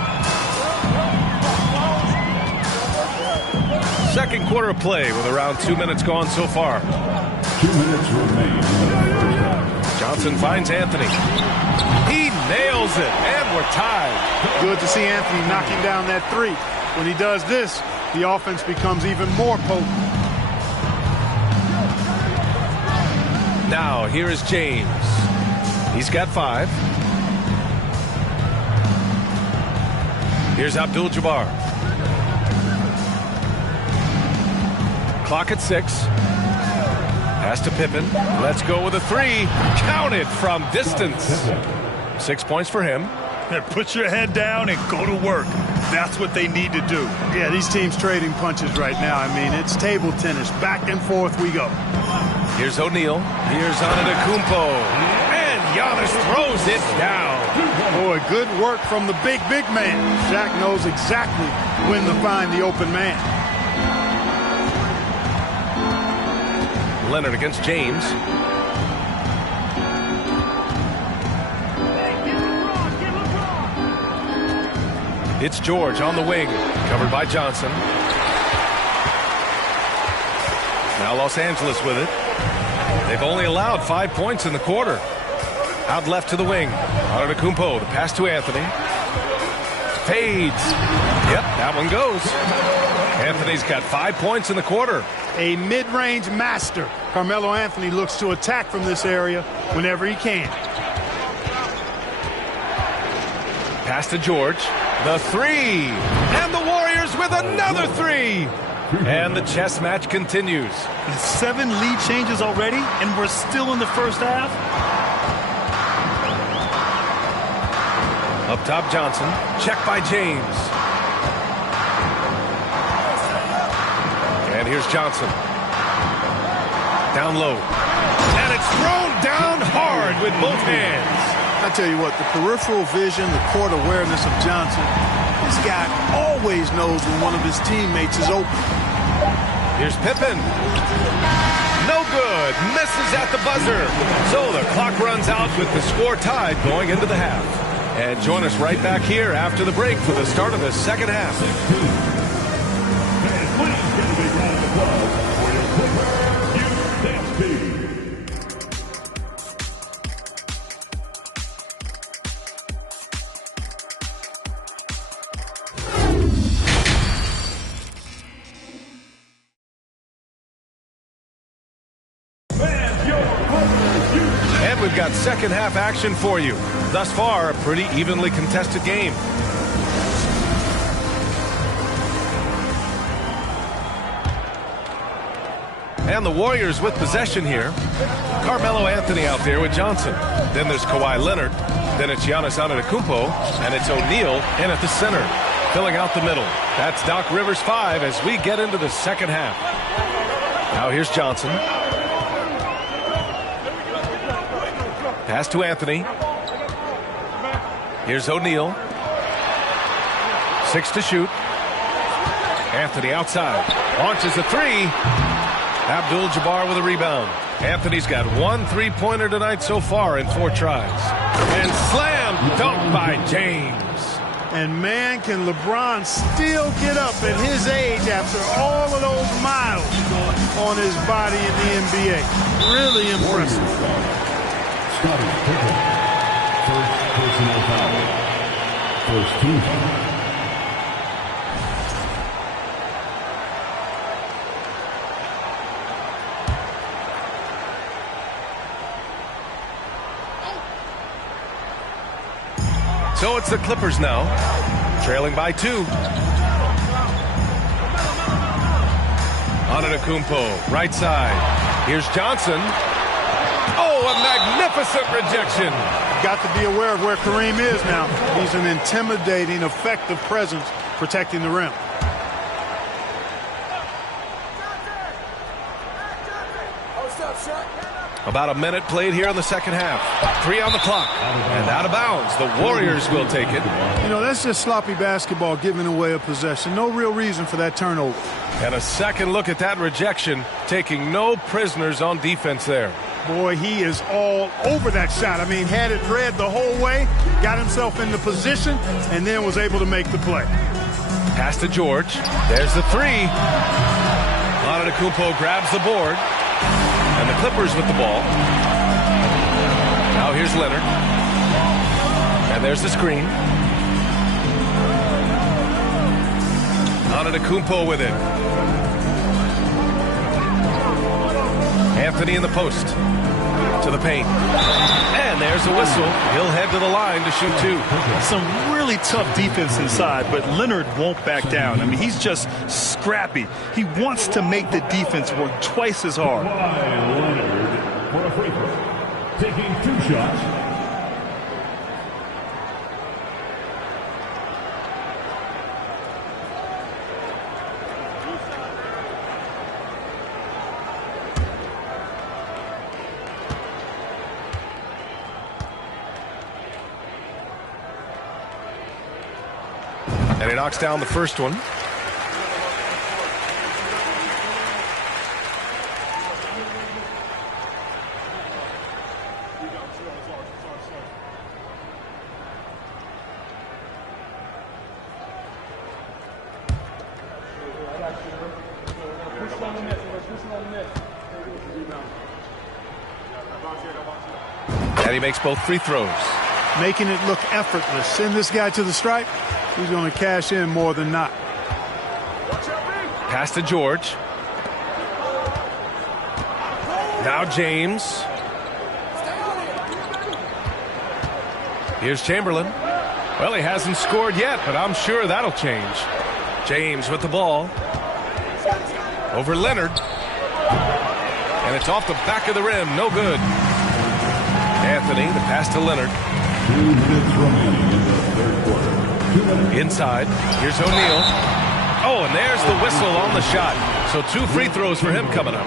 Second quarter of play with around 2 minutes gone so far. 2 minutes remain. Johnson finds Anthony. He nails it, and we're tied. Good to see Anthony knocking down that 3. When he does this, the offense becomes even more potent. Now, here is James. He's got 5. Here's Abdul-Jabbar. Clock at 6. Pass to Pippen. Let's go with a 3. Counted from distance. 6 points for him. Put your head down and go to work. That's what they need to do. Yeah, these teams trading punches right now. I mean, it's table tennis. Back and forth we go. Here's O'Neal. Here's Antetokounmpo. And Giannis throws it down. Boy, good work from the big man. Shaq knows exactly when to find the open man. Leonard against James. It's George on the wing, covered by Johnson. Now Los Angeles with it. They've only allowed 5 points in the quarter. Out left to the wing. Antetokounmpo, the pass to Anthony. Fades. Yep, that one goes. Anthony's got 5 points in the quarter. A mid-range master. Carmelo Anthony looks to attack from this area whenever he can. Pass to George. The three. And the Warriors with another three. And the chess match continues. 7 lead changes already, and we're still in the first half. Up top, Johnson. Check by James. And here's Johnson. Down low. And it's thrown down hard with both hands. I tell you what, the peripheral vision, the court awareness of Johnson, this guy always knows when one of his teammates is open. Here's Pippen. No good. Misses at the buzzer. So the clock runs out with the score tied going into the half. And join us right back here after the break for the start of the second half. And please give a big round of applause for your Clipper, USP. And we've got second half action for you. Thus far, a pretty evenly contested game. And the Warriors with possession here. Carmelo Anthony out there with Johnson. Then there's Kawhi Leonard. Then it's Giannis Antetokounmpo. And it's O'Neal in at the center, filling out the middle. That's Doc Rivers 5 as we get into the second half. Now here's Johnson. Pass to Anthony. Here's O'Neal. 6 to shoot. Anthony outside. Launches a three. Abdul-Jabbar with a rebound. Anthony's got 1 3-pointer tonight so far in 4 tries. And slam dunk by James. And man, can LeBron still get up at his age after all of those miles on his body in the NBA. Really impressive. Scottie Pippen. First personal foul. First team foul. So it's the Clippers now, trailing by 2. Antetokounmpo, right side. Here's Johnson. Oh, a magnificent rejection. Got to be aware of where Kareem is now. He's an intimidating, effective presence protecting the rim. About a minute played here in the second half. 3 on the clock. And out of bounds. The Warriors will take it. You know, that's just sloppy basketball, giving away a possession. No real reason for that turnover. And a second look at that rejection, taking no prisoners on defense there. Boy, he is all over that shot. I mean, had it read the whole way, got himself into position, and then was able to make the play. Pass to George. There's the three. Antetokounmpo grabs the board. And the Clippers with the ball. Now here's Leonard. And there's the screen. Antetokounmpo with it. Anthony in the post. To the paint. And there's the whistle. He'll head to the line to shoot 2. Some really tough defense inside, but Leonard won't back down. I mean, he's just scrappy. He wants to make the defense work twice as hard. Leonard for a free throw. Taking 2 shots. And he knocks down the first one. And he makes both free throws. Making it look effortless. Send this guy to the stripe. He's going to cash in more than not. Pass to George. Now James. Here's Chamberlain. Well, he hasn't scored yet, but I'm sure that'll change. James with the ball. Over Leonard. And it's off the back of the rim. No good. Anthony, the pass to Leonard. 2 minutes remaining in the third quarter. Inside. Here's O'Neal. Oh, and there's the whistle on the shot. So 2 free throws for him coming up.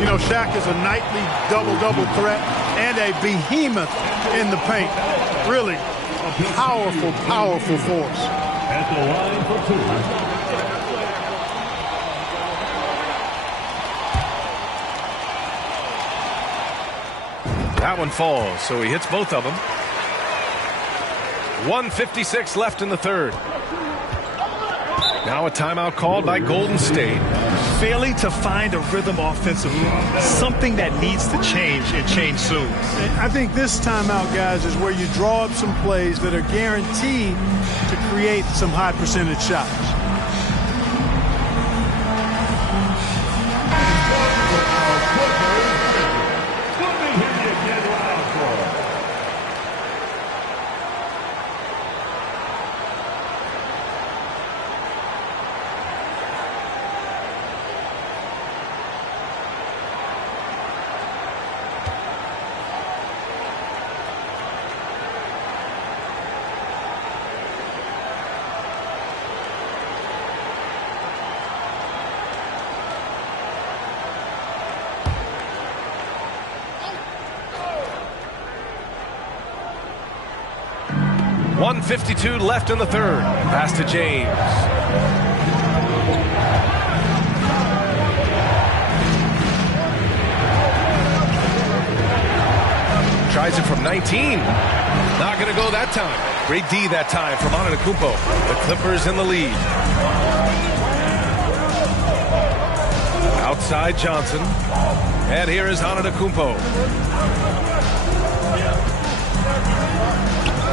You know, Shaq is a nightly double-double threat and a behemoth in the paint. Really a powerful, powerful force. At the line for 2. That one falls, so he hits both of them. 1:56 left in the third. Now a timeout called by Golden State. Failing to find a rhythm offensively, something that needs to change and change soon. I think this timeout, guys, is where you draw up some plays that are guaranteed to create some high percentage shots. .52 left in the third. Pass to James. Tries it from 19. Not going to go that time. Great D that time from Antetokounmpo. The Clippers in the lead. Outside Johnson. And here is Antetokounmpo.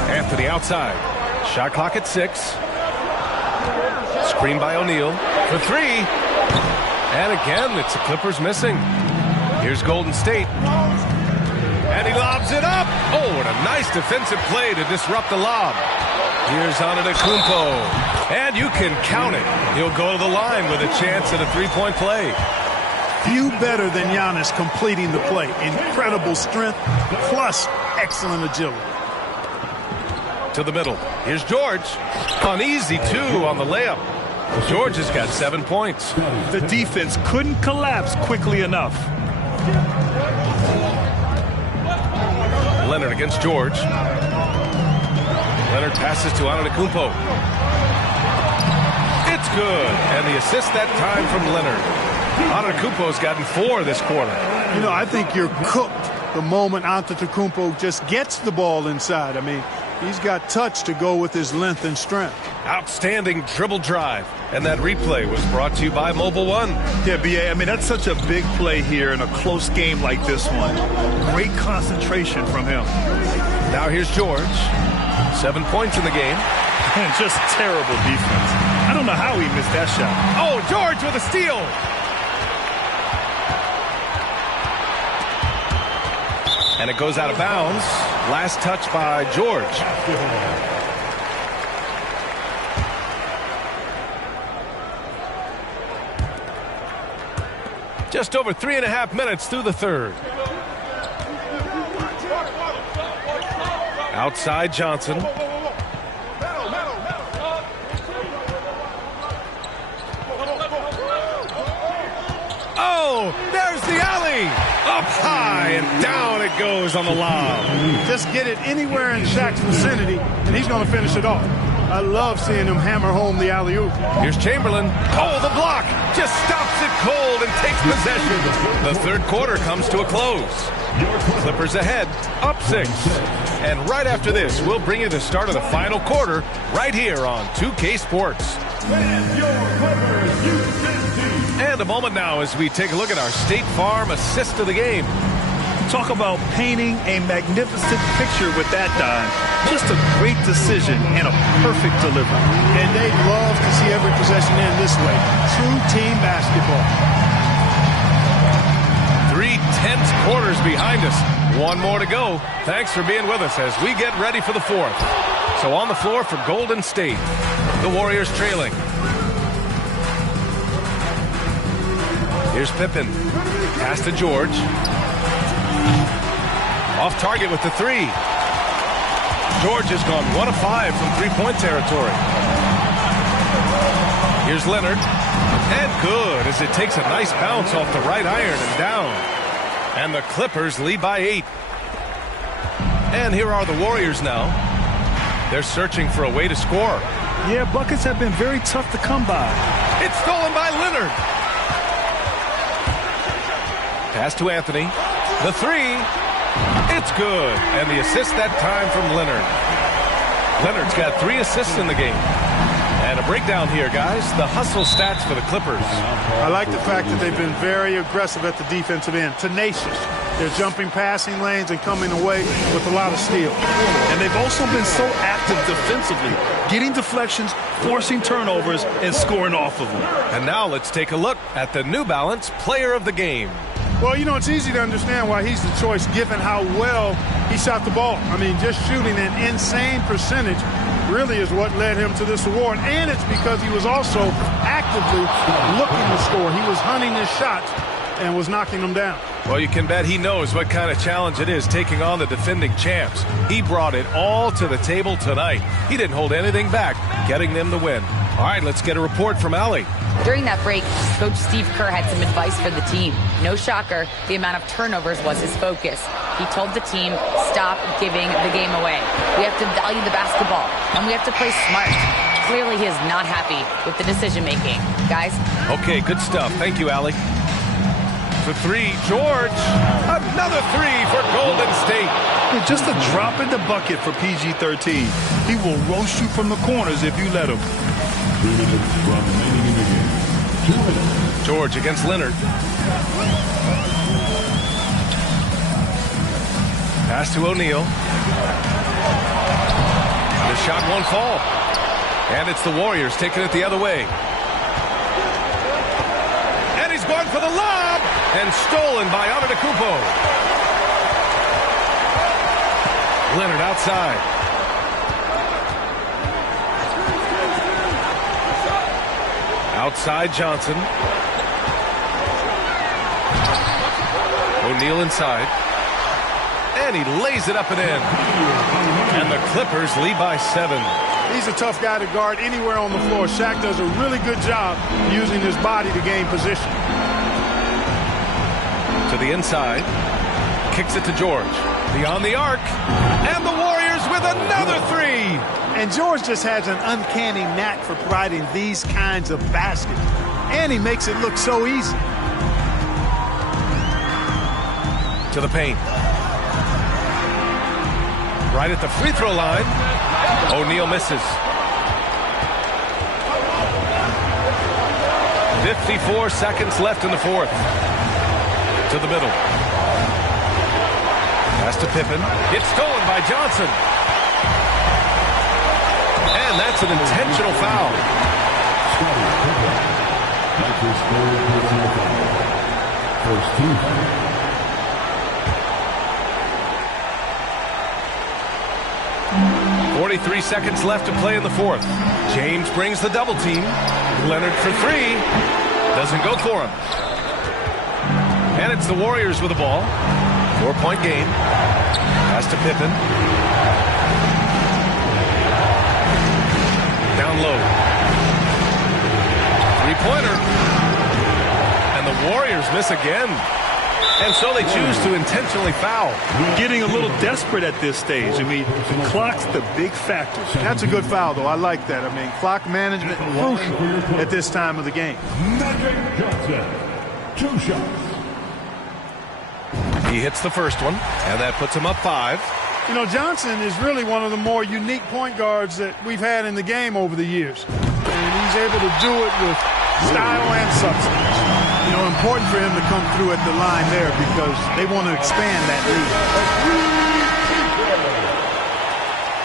Anthony outside. Shot clock at 6. Screen by O'Neal for 3. And again, it's the Clippers missing. Here's Golden State. And he lobs it up. Oh, what a nice defensive play to disrupt the lob. Here's Antetokounmpo. And you can count it. He'll go to the line with a chance at a three-point play. Few better than Giannis completing the play. Incredible strength plus excellent agility. To the middle. Here's George. An easy 2 on the layup. George has got 7 points. The defense couldn't collapse quickly enough. Leonard against George. Leonard passes to Antetokounmpo. It's good. And the assist that time from Leonard. Antetokounmpo's gotten 4 this quarter. You know, I think you're cooked the moment Antetokounmpo just gets the ball inside. I mean, he's got touch to go with his length and strength. Outstanding dribble drive. And that replay was brought to you by Mobile One. Yeah, B.A., I mean, that's such a big play here in a close game like this one. Great concentration from him. Now here's George. 7 points in the game. And just terrible defense. I don't know how he missed that shot. Oh, George with a steal. And it goes out of bounds. Last touch by George. Just over 3.5 minutes through the third. Outside Johnson. Oh, there's the alley. Up high and down it goes on the lob. Just get it anywhere in Shaq's vicinity, and he's going to finish it off. I love seeing him hammer home the alley-oop. Here's Chamberlain. Oh, the block! Just stops it cold and takes possession. The third quarter comes to a close. Clippers ahead, up 6. And right after this, we'll bring you the start of the final quarter right here on 2K Sports. And a moment now as we take a look at our State Farm assist of the game. Talk about painting a magnificent picture with that dime. Just a great decision and a perfect delivery. And they'd love to see every possession end this way. True team basketball. 3 tense quarters behind us. One more to go. Thanks for being with us as we get ready for the fourth. So on the floor for Golden State, the Warriors trailing. Here's Pippen. Pass to George. Off target with the 3. George has gone 1 of 5 from three-point territory. Here's Leonard. And good as it takes a nice bounce off the right iron and down. And the Clippers lead by 8. And here are the Warriors now. They're searching for a way to score. Yeah, buckets have been very tough to come by. It's stolen by Leonard. Pass to Anthony. The 3. It's good. And the assist that time from Leonard. Leonard's got 3 assists in the game. And a breakdown here, guys. The hustle stats for the Clippers. I like the fact that they've been very aggressive at the defensive end. Tenacious. They're jumping passing lanes and coming away with a lot of steal. And they've also been so active defensively, getting deflections, forcing turnovers, and scoring off of them. And now let's take a look at the New Balance Player of the Game. Well, you know, it's easy to understand why he's the choice given how well he shot the ball. I mean, just shooting an insane percentage really is what led him to this award. And it's because he was also actively looking to score. He was hunting his shots and was knocking them down. Well, you can bet he knows what kind of challenge it is taking on the defending champs. He brought it all to the table tonight. He didn't hold anything back, getting them the win. All right, let's get a report from Allie. During that break, Coach Steve Kerr had some advice for the team. No shocker, the amount of turnovers was his focus. He told the team, stop giving the game away. We have to value the basketball, and we have to play smart. Clearly, he is not happy with the decision-making. Guys? Okay, good stuff. Thank you, Allie. The 3, George. Another 3 for Golden State. Just a drop in the bucket for PG-13. He will roast you from the corners if you let him. 3 minutes remaining in the game. 2 minutes. George against Leonard. Pass to O'Neal. The shot won't fall. And it's the Warriors taking it the other way. And he's going for the lob. And stolen by Antetokounmpo. Leonard outside. Outside Johnson. O'Neal inside. And he lays it up and in. And the Clippers lead by 7. He's a tough guy to guard anywhere on the floor. Shaq does a really good job using his body to gain position. To the inside. Kicks it to George. Beyond the arc. And the Warriors with another 3. And George just has an uncanny knack for providing these kinds of baskets. And he makes it look so easy. To the paint. Right at the free throw line. O'Neal misses. 54 seconds left in the fourth. To the middle. Pass to Pippen. It's stolen by Johnson. And that's an intentional foul. First team. 43 seconds left to play in the fourth. James brings the double team. Leonard for 3. Doesn't go for him. And it's the Warriors with the ball. 4-point game. Pass to Pippen. Down low. 3-pointer. And the Warriors miss again. And so they choose to intentionally foul. Getting a little desperate at this stage. I mean, the clock's the big factor. That's a good foul, though. I like that. I mean, clock management crucial at this time of the game. Magic Johnson, 2 shots. He hits the first one, and that puts him up 5. You know, Johnson is really one of the more unique point guards that we've had in the game over the years. And he's able to do it with style and substance. You know, important for him to come through at the line there because they want to expand that lead.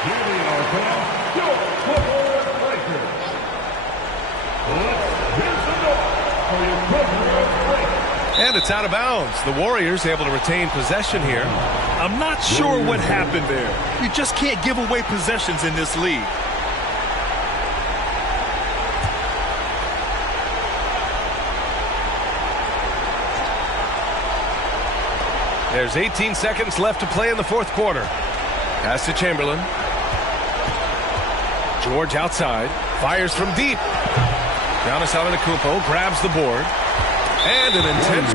Here they are, fans. Your Football Breakers. Let's hear some noise for your Football Breakers. And it's out of bounds. The Warriors able to retain possession here. I'm not sure what happened there. You just can't give away possessions in this league. There's 18 seconds left to play in the fourth quarter. Pass to Chamberlain. George outside. Fires from deep. Giannis Antetokounmpo grabs the board. And an intense...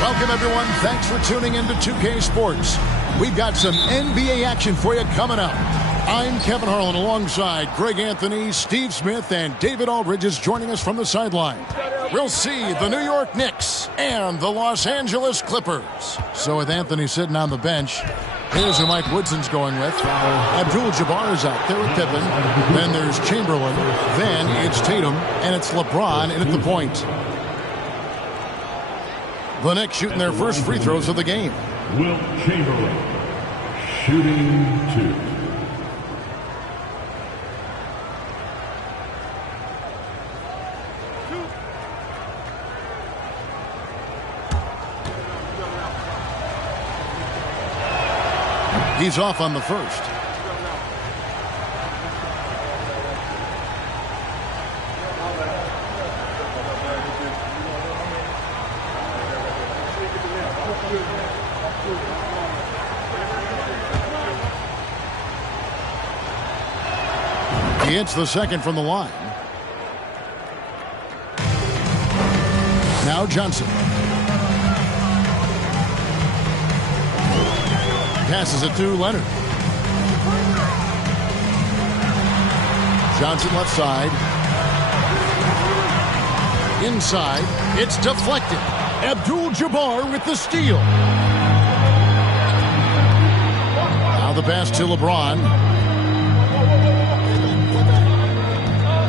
Welcome, everyone. Thanks for tuning in to 2K Sports. We've got some NBA action for you coming up. I'm Kevin Harlan alongside Greg Anthony, Steve Smith, and David Aldridge is joining us from the sideline. We'll see the New York Knicks and the Los Angeles Clippers. So with Anthony sitting on the bench, here's who Mike Woodson's going with. Abdul-Jabbar is out there with Pippen. Then there's Chamberlain. Then it's Tatum, and it's LeBron in at the point. The Knicks shooting their first free throws of the game. Wilt Chamberlain, shooting 2. He's off on the first. He hits the second from the line. Now Johnson. Passes it to Leonard. Johnson left side. Inside. It's deflected. Abdul-Jabbar with the steal. Now the pass to LeBron.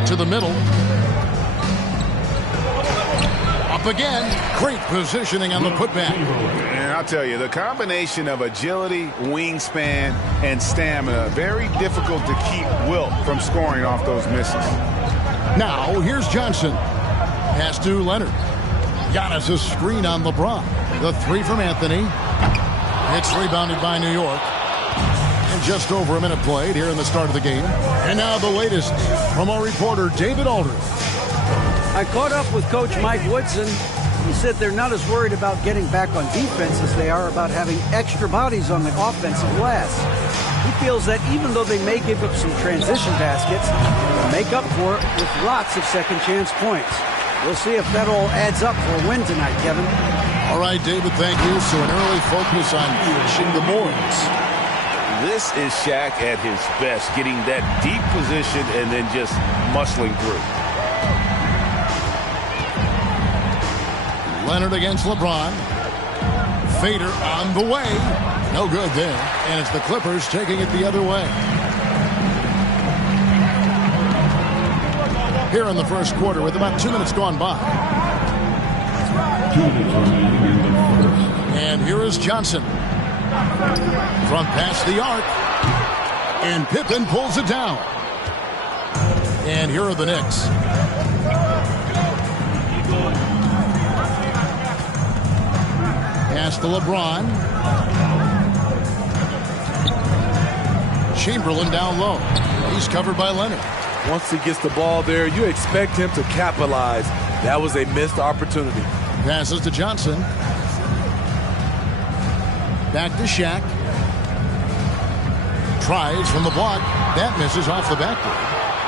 To the middle. Up again. Great positioning on the putback. And I'll tell you, the combination of agility, wingspan, and stamina, very difficult to keep Wilt from scoring off those misses. Now, here's Johnson. Pass to Leonard. Giannis' screen on LeBron. The three from Anthony. It's rebounded by New York. And just over a minute played here in the start of the game. And now the latest from our reporter, David Aldridge. I caught up with Coach Mike Woodson. He said they're not as worried about getting back on defense as they are about having extra bodies on the offensive glass. He feels that even though they may give up some transition baskets, they'll make up for it with lots of second chance points. We'll see if that all adds up for a win tonight, Kevin. All right, David, thank you. So an early focus on finishing the boards. This is Shaq at his best, getting that deep position and then just muscling through. Leonard against LeBron. Fader on the way. No good there. And it's the Clippers taking it the other way. Here in the first quarter with about 2 minutes gone by. And here is Johnson. From past the arc. And Pippen pulls it down. And here are the Knicks. Pass to LeBron. Chamberlain down low. He's covered by Leonard. Once he gets the ball there, you expect him to capitalize. That was a missed opportunity. Passes to Johnson. Back to Shaq. Tries from the block. That misses off the backboard.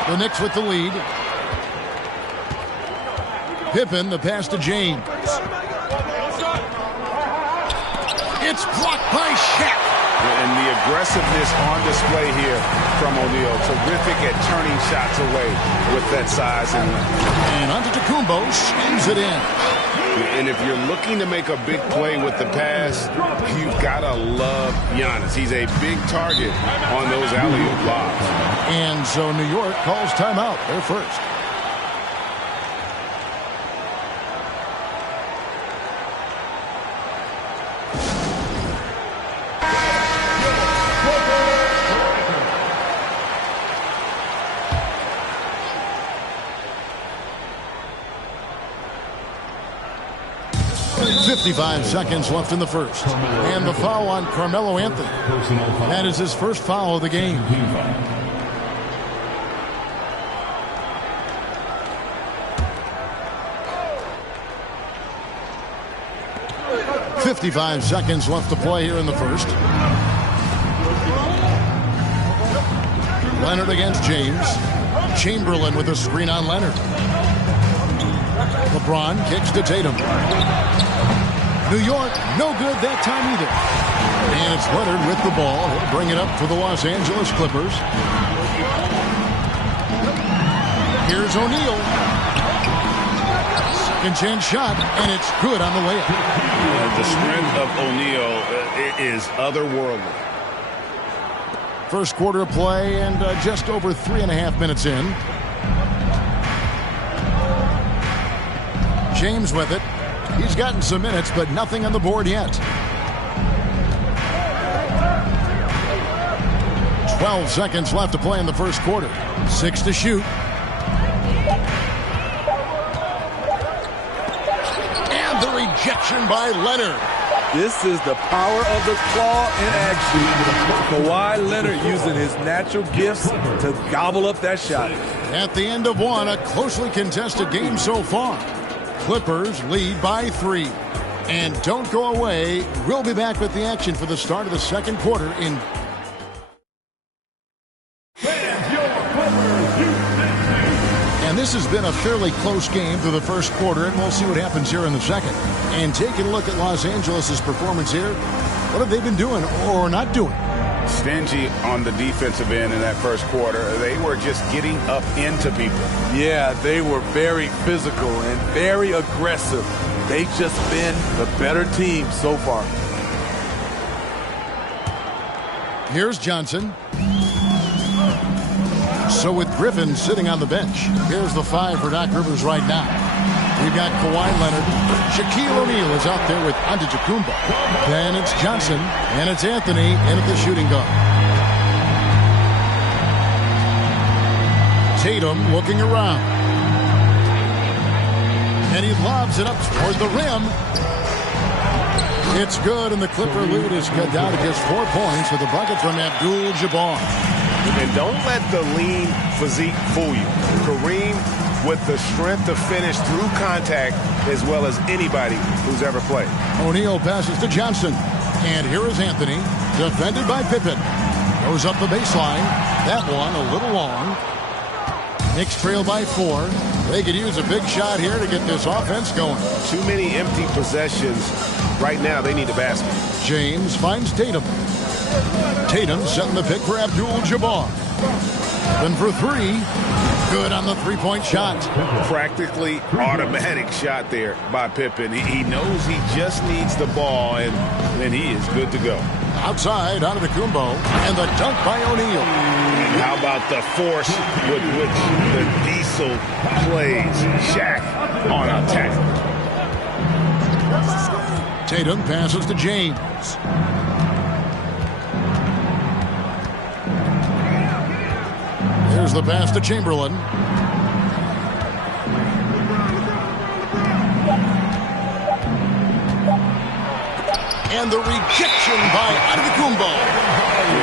The Knicks with the lead. Pippen, the pass to James. It's blocked by Shaq. And the aggressiveness on display here from O'Neal. Terrific at turning shots away with that size and length. And Antetokounmpo slams it in. And if you're looking to make a big play with the pass, you've got to love Giannis. He's a big target on those alley-oop lobs. And so New York calls timeout. They're first. .55 seconds left in the first. And the foul on Carmelo Anthony. That is his first foul of the game. .55 seconds left to play here in the first. Leonard against James. Chamberlain with a screen on Leonard. LeBron kicks to Tatum. New York, no good that time either. And it's Leonard with the ball. He'll bring it up for the Los Angeles Clippers. Here's O'Neal. Second chance shot, and it's good on the layup. The strength of O'Neal is otherworldly. First quarter of play and just over 3.5 minutes in. James with it. He's gotten some minutes, but nothing on the board yet. 12 seconds left to play in the first quarter. 6 to shoot. And the rejection by Leonard. This is the power of the claw in action. Kawhi Leonard using his natural gifts to gobble up that shot. At the end of one, a closely contested game so far. Clippers lead by 3. And don't go away. We'll be back with the action for the start of the second quarter in... And this has been a fairly close game through the first quarter, and we'll see what happens here in the second. And taking a look at Los Angeles' performance here, what have they been doing or not doing? Stingy on the defensive end in that first quarter. They were just getting up into people. Yeah, they were very physical and very aggressive. They've just been the better team so far. Here's Johnson. So with Griffin sitting on the bench, here's the 5 for Doc Rivers right now. We've got Kawhi Leonard. Shaquille O'Neal is out there with Antetokounmpo. Then it's Johnson, and it's Anthony in at the shooting guard. Tatum looking around. And he lobs it up toward the rim. It's good, and the Clipper lead is cut down to just 4 points with a bucket from Abdul-Jabbar. And don't let the lean physique fool you. Kareem with the strength to finish through contact as well as anybody who's ever played. O'Neal passes to Johnson. And here is Anthony, defended by Pippen. Goes up the baseline. That one a little long. Knicks trail by 4. They could use a big shot here to get this offense going. Too many empty possessions. Right now, they need a basket. James finds Tatum. Tatum setting the pick for Abdul-Jabbar. Then for 3. Good on the three-point shot. Practically automatic shot there by Pippen. He knows he just needs the ball, and then he is good to go. Outside, Antetokounmpo, and the dunk by O'Neal. How about the force with which the Diesel plays? Shaq on attack. Tatum passes to James. Here's the pass to Chamberlain. And the rejection by Antetokounmpo.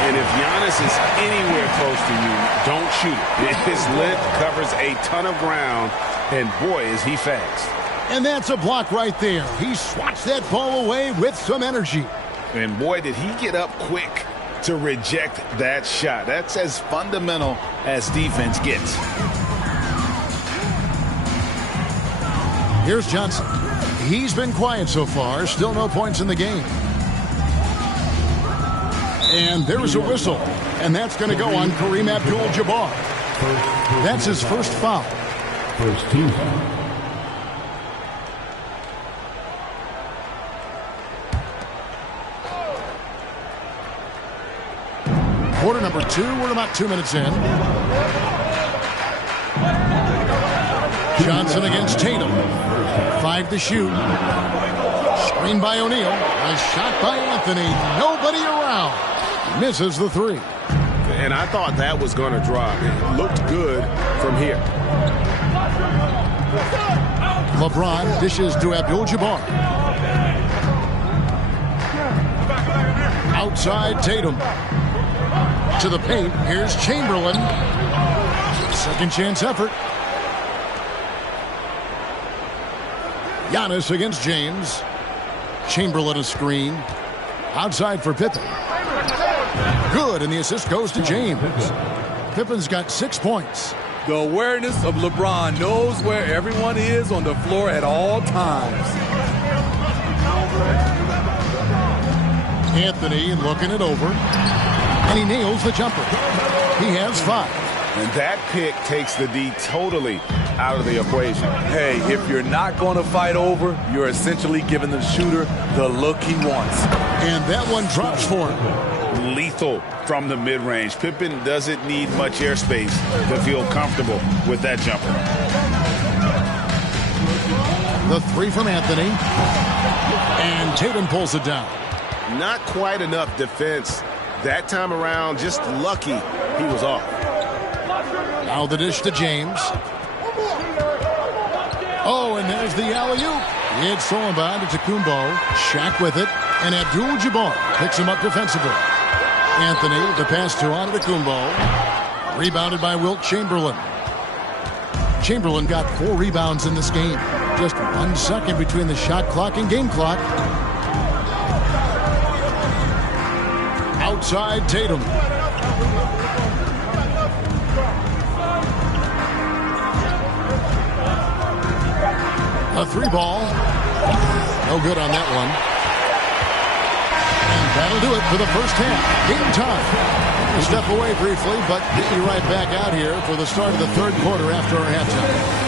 And if Giannis is anywhere close to you, don't shoot it. His length covers a ton of ground, and boy, is he fast. And that's a block right there. He swats that ball away with some energy. And boy, did he get up quick to reject that shot. That's as fundamental as defense gets. Here's Johnson. He's been quiet so far. Still no points in the game. And there's a whistle. And that's going to go on Kareem Abdul-Jabbar. That's his first foul. First team foul. Quarter number 2. We're about 2 minutes in. Johnson against Tatum. 5 to shoot. Screen by O'Neal. A shot by Anthony. Nobody around. Misses the 3. And I thought that was going to drop. It looked good from here. LeBron dishes to Abdul-Jabbar. Outside Tatum. To the paint. Here's Chamberlain. Second chance effort. Giannis against James. Chamberlain a screen. Outside for Pippen. Good, and the assist goes to James. Pippen's got 6 points. The awareness of LeBron knows where everyone is on the floor at all times. Anthony looking it over. And he nails the jumper. He has 5. And that pick takes the D totally out of the equation. Hey, if you're not going to fight over, you're essentially giving the shooter the look he wants. And that one drops for him. Lethal from the mid-range. Pippen doesn't need much airspace to feel comfortable with that jumper. The 3 from Anthony. And Tatum pulls it down. Not quite enough defense that time around. Just lucky he was off. Now the dish to James. Oh, and there's the alley-oop. It's thrown by Antetokounmpo. Shaq with it. And Abdul-Jabbar picks him up defensively. Anthony, the pass to Antetokounmpo. Rebounded by Wilt Chamberlain. Chamberlain got 4 rebounds in this game. Just 1 second between the shot clock and game clock. Outside Tatum. A 3-ball. No good on that one. And that'll do it for the first half. Game time. We'll step away briefly, but get you right back out here for the start of the third quarter after our halftime.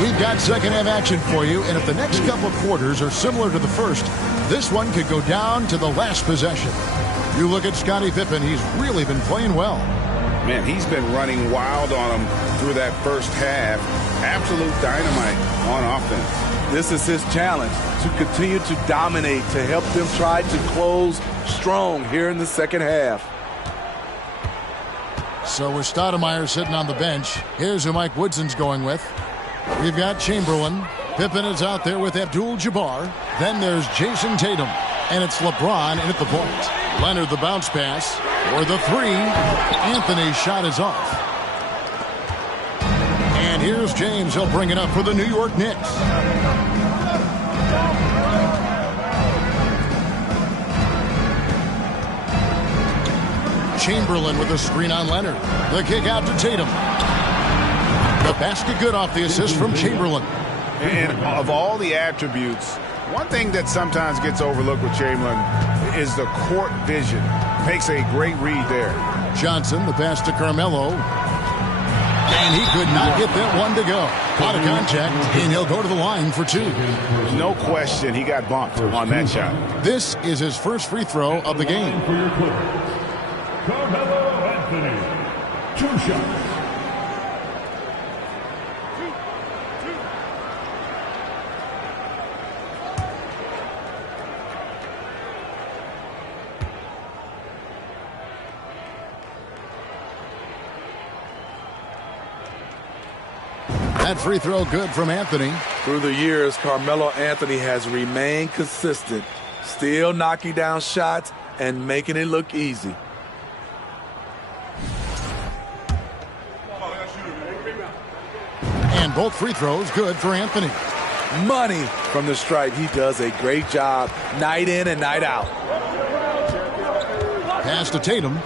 We've got second half action for you, and if the next couple of quarters are similar to the first, this one could go down to the last possession. You look at Scottie Pippen, he's really been playing well. Man, he's been running wild on him through that first half. Absolute dynamite on offense. This is his challenge, to continue to dominate, to help them try to close strong here in the second half. So with Stoudemire sitting on the bench, here's who Mike Woodson's going with. We've got Chamberlain. Pippen is out there with Abdul-Jabbar. Then there's Jason Tatum. And it's LeBron in at the point. Leonard the bounce pass. For the 3. Anthony's shot is off. And here's James. He'll bring it up for the New York Knicks. Chamberlain with a screen on Leonard. The kick out to Tatum. The basket good off the assist from Chamberlain. And of all the attributes, one thing that sometimes gets overlooked with Chamberlain is the court vision. Makes a great read there. Johnson, the pass to Carmelo. And he could not get that one to go. Out of contact, and he'll go to the line for 2. No question he got bumped on that shot. This is his first free throw of the game. Carmelo Anthony, 2 shots. That free throw good from Anthony. Through the years, Carmelo Anthony has remained consistent, still knocking down shots and making it look easy. And both free throws good for Anthony. Money from the stripe. He does a great job night in and night out. Pass to Tatum.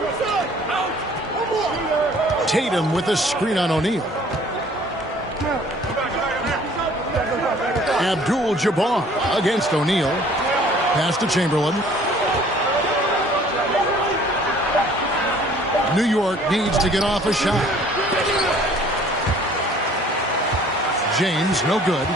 Tatum with a screen on O'Neal. Abdul-Jabbar against O'Neal. Pass to Chamberlain. New York needs to get off a shot. James, no good.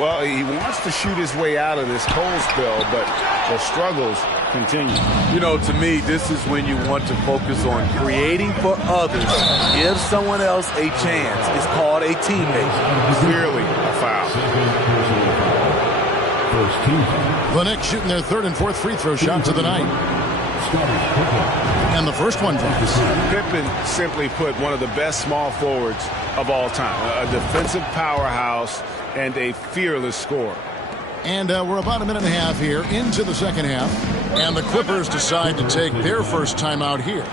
Well, he wants to shoot his way out of this cold spell, but the struggles continue. You know, to me, this is when you want to focus on creating for others. Give someone else a chance. It's called a teammate. Clearly a foul. The Knicks shooting their third and fourth free throw shots of the night. And the first one drops. Pippen simply put one of the best small forwards of all time. A defensive powerhouse and a fearless scorer. And we're about a minute and a half here into the second half. And the Clippers decide to take their first timeout here.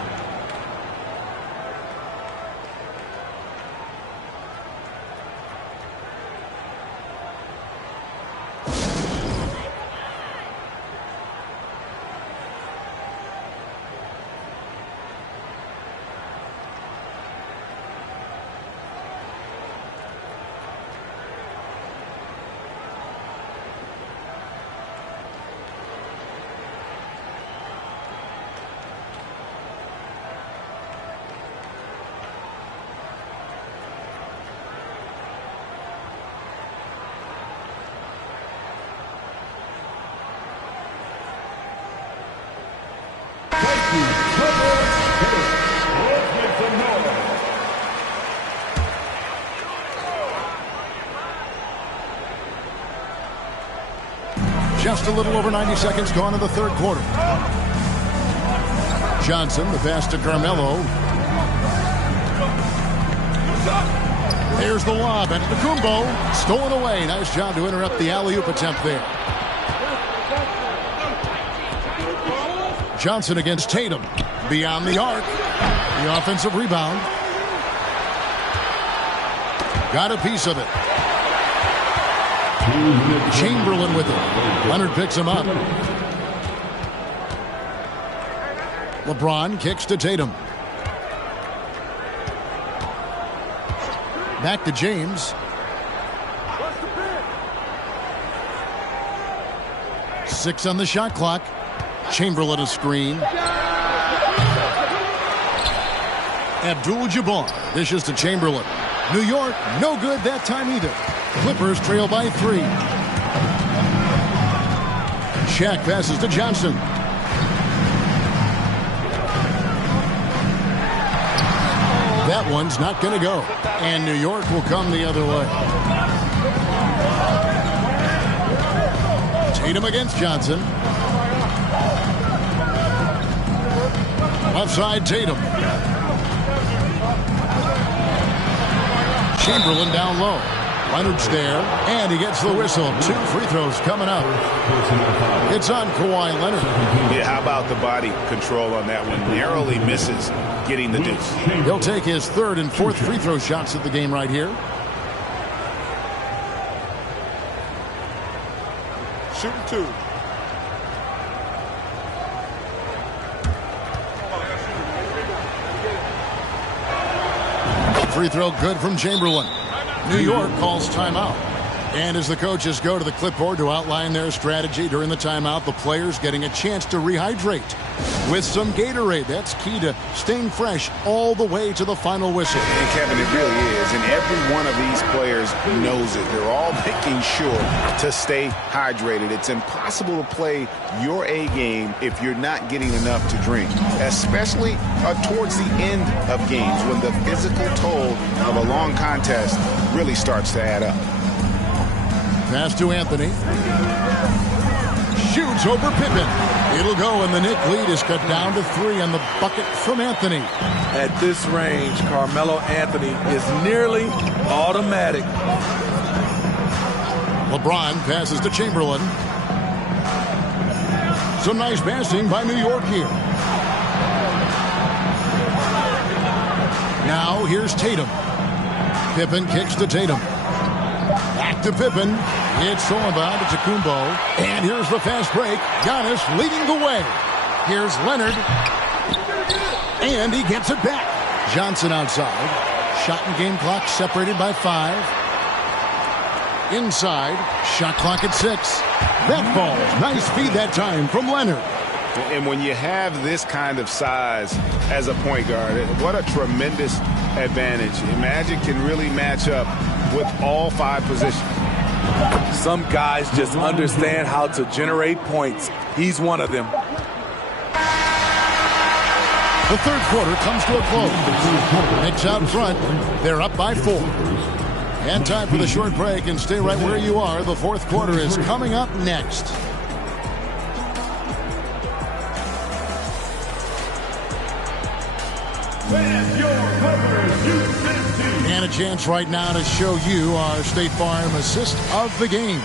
Just a little over 90 seconds gone in the third quarter. Johnson, the pass to Carmelo. There's the lob, and Kumbo stolen away. Nice job to interrupt the alley-oop attempt there. Johnson against Tatum. Beyond the arc. The offensive rebound. Got a piece of it. Chamberlain with it. Leonard picks him up. LeBron kicks to Tatum. Back to James. Six on the shot clock. Chamberlain a screen. Abdul-Jabbar dishes to Chamberlain. New York, no good that time either. Clippers trail by 3. Shaq passes to Johnson. That one's not going to go. And New York will come the other way. Tatum against Johnson. Left side, Tatum. Chamberlain down low. Leonard's there, and he gets the whistle. 2 free throws coming up. It's on Kawhi Leonard. Yeah, how about the body control on that one? Narrowly misses getting the deuce. He'll take his 3rd and 4th free throw shots of the game right here. Shooting 2. Free throw good from Chamberlain. New York calls timeout. And as the coaches go to the clipboard to outline their strategy during the timeout, the players getting a chance to rehydrate with some Gatorade. That's key to staying fresh all the way to the final whistle. And Kevin, it really is. And every one of these players knows it. They're all making sure to stay hydrated. It's impossible to play your A game if you're not getting enough to drink, especially towards the end of games when the physical toll of a long contest really starts to add up. Pass to Anthony. Shoots over Pippen. It'll go, and the Knick lead is cut down to 3 on the bucket from Anthony. At this range, Carmelo Anthony is nearly automatic. LeBron passes to Chamberlain. Some nice passing by New York here. Now here's Tatum. Pippen kicks to Tatum. Back to Pippen. It's Solomon to Kumbo. And here's the fast break. Giannis leading the way. Here's Leonard. And he gets it back. Johnson outside. Shot and game clock separated by 5. Inside. Shot clock at 6. That falls. Nice feed that time from Leonard. And when you have this kind of size as a point guard, what a tremendous advantage. Magic can really match up with all 5 positions. Some guys just understand how to generate points. He's one of them. The third quarter comes to a close. Knicks out front. They're up by 4. And time for the short break, and stay right where you are. The fourth quarter is coming up next. And a chance right now to show you our State Farm assist of the game.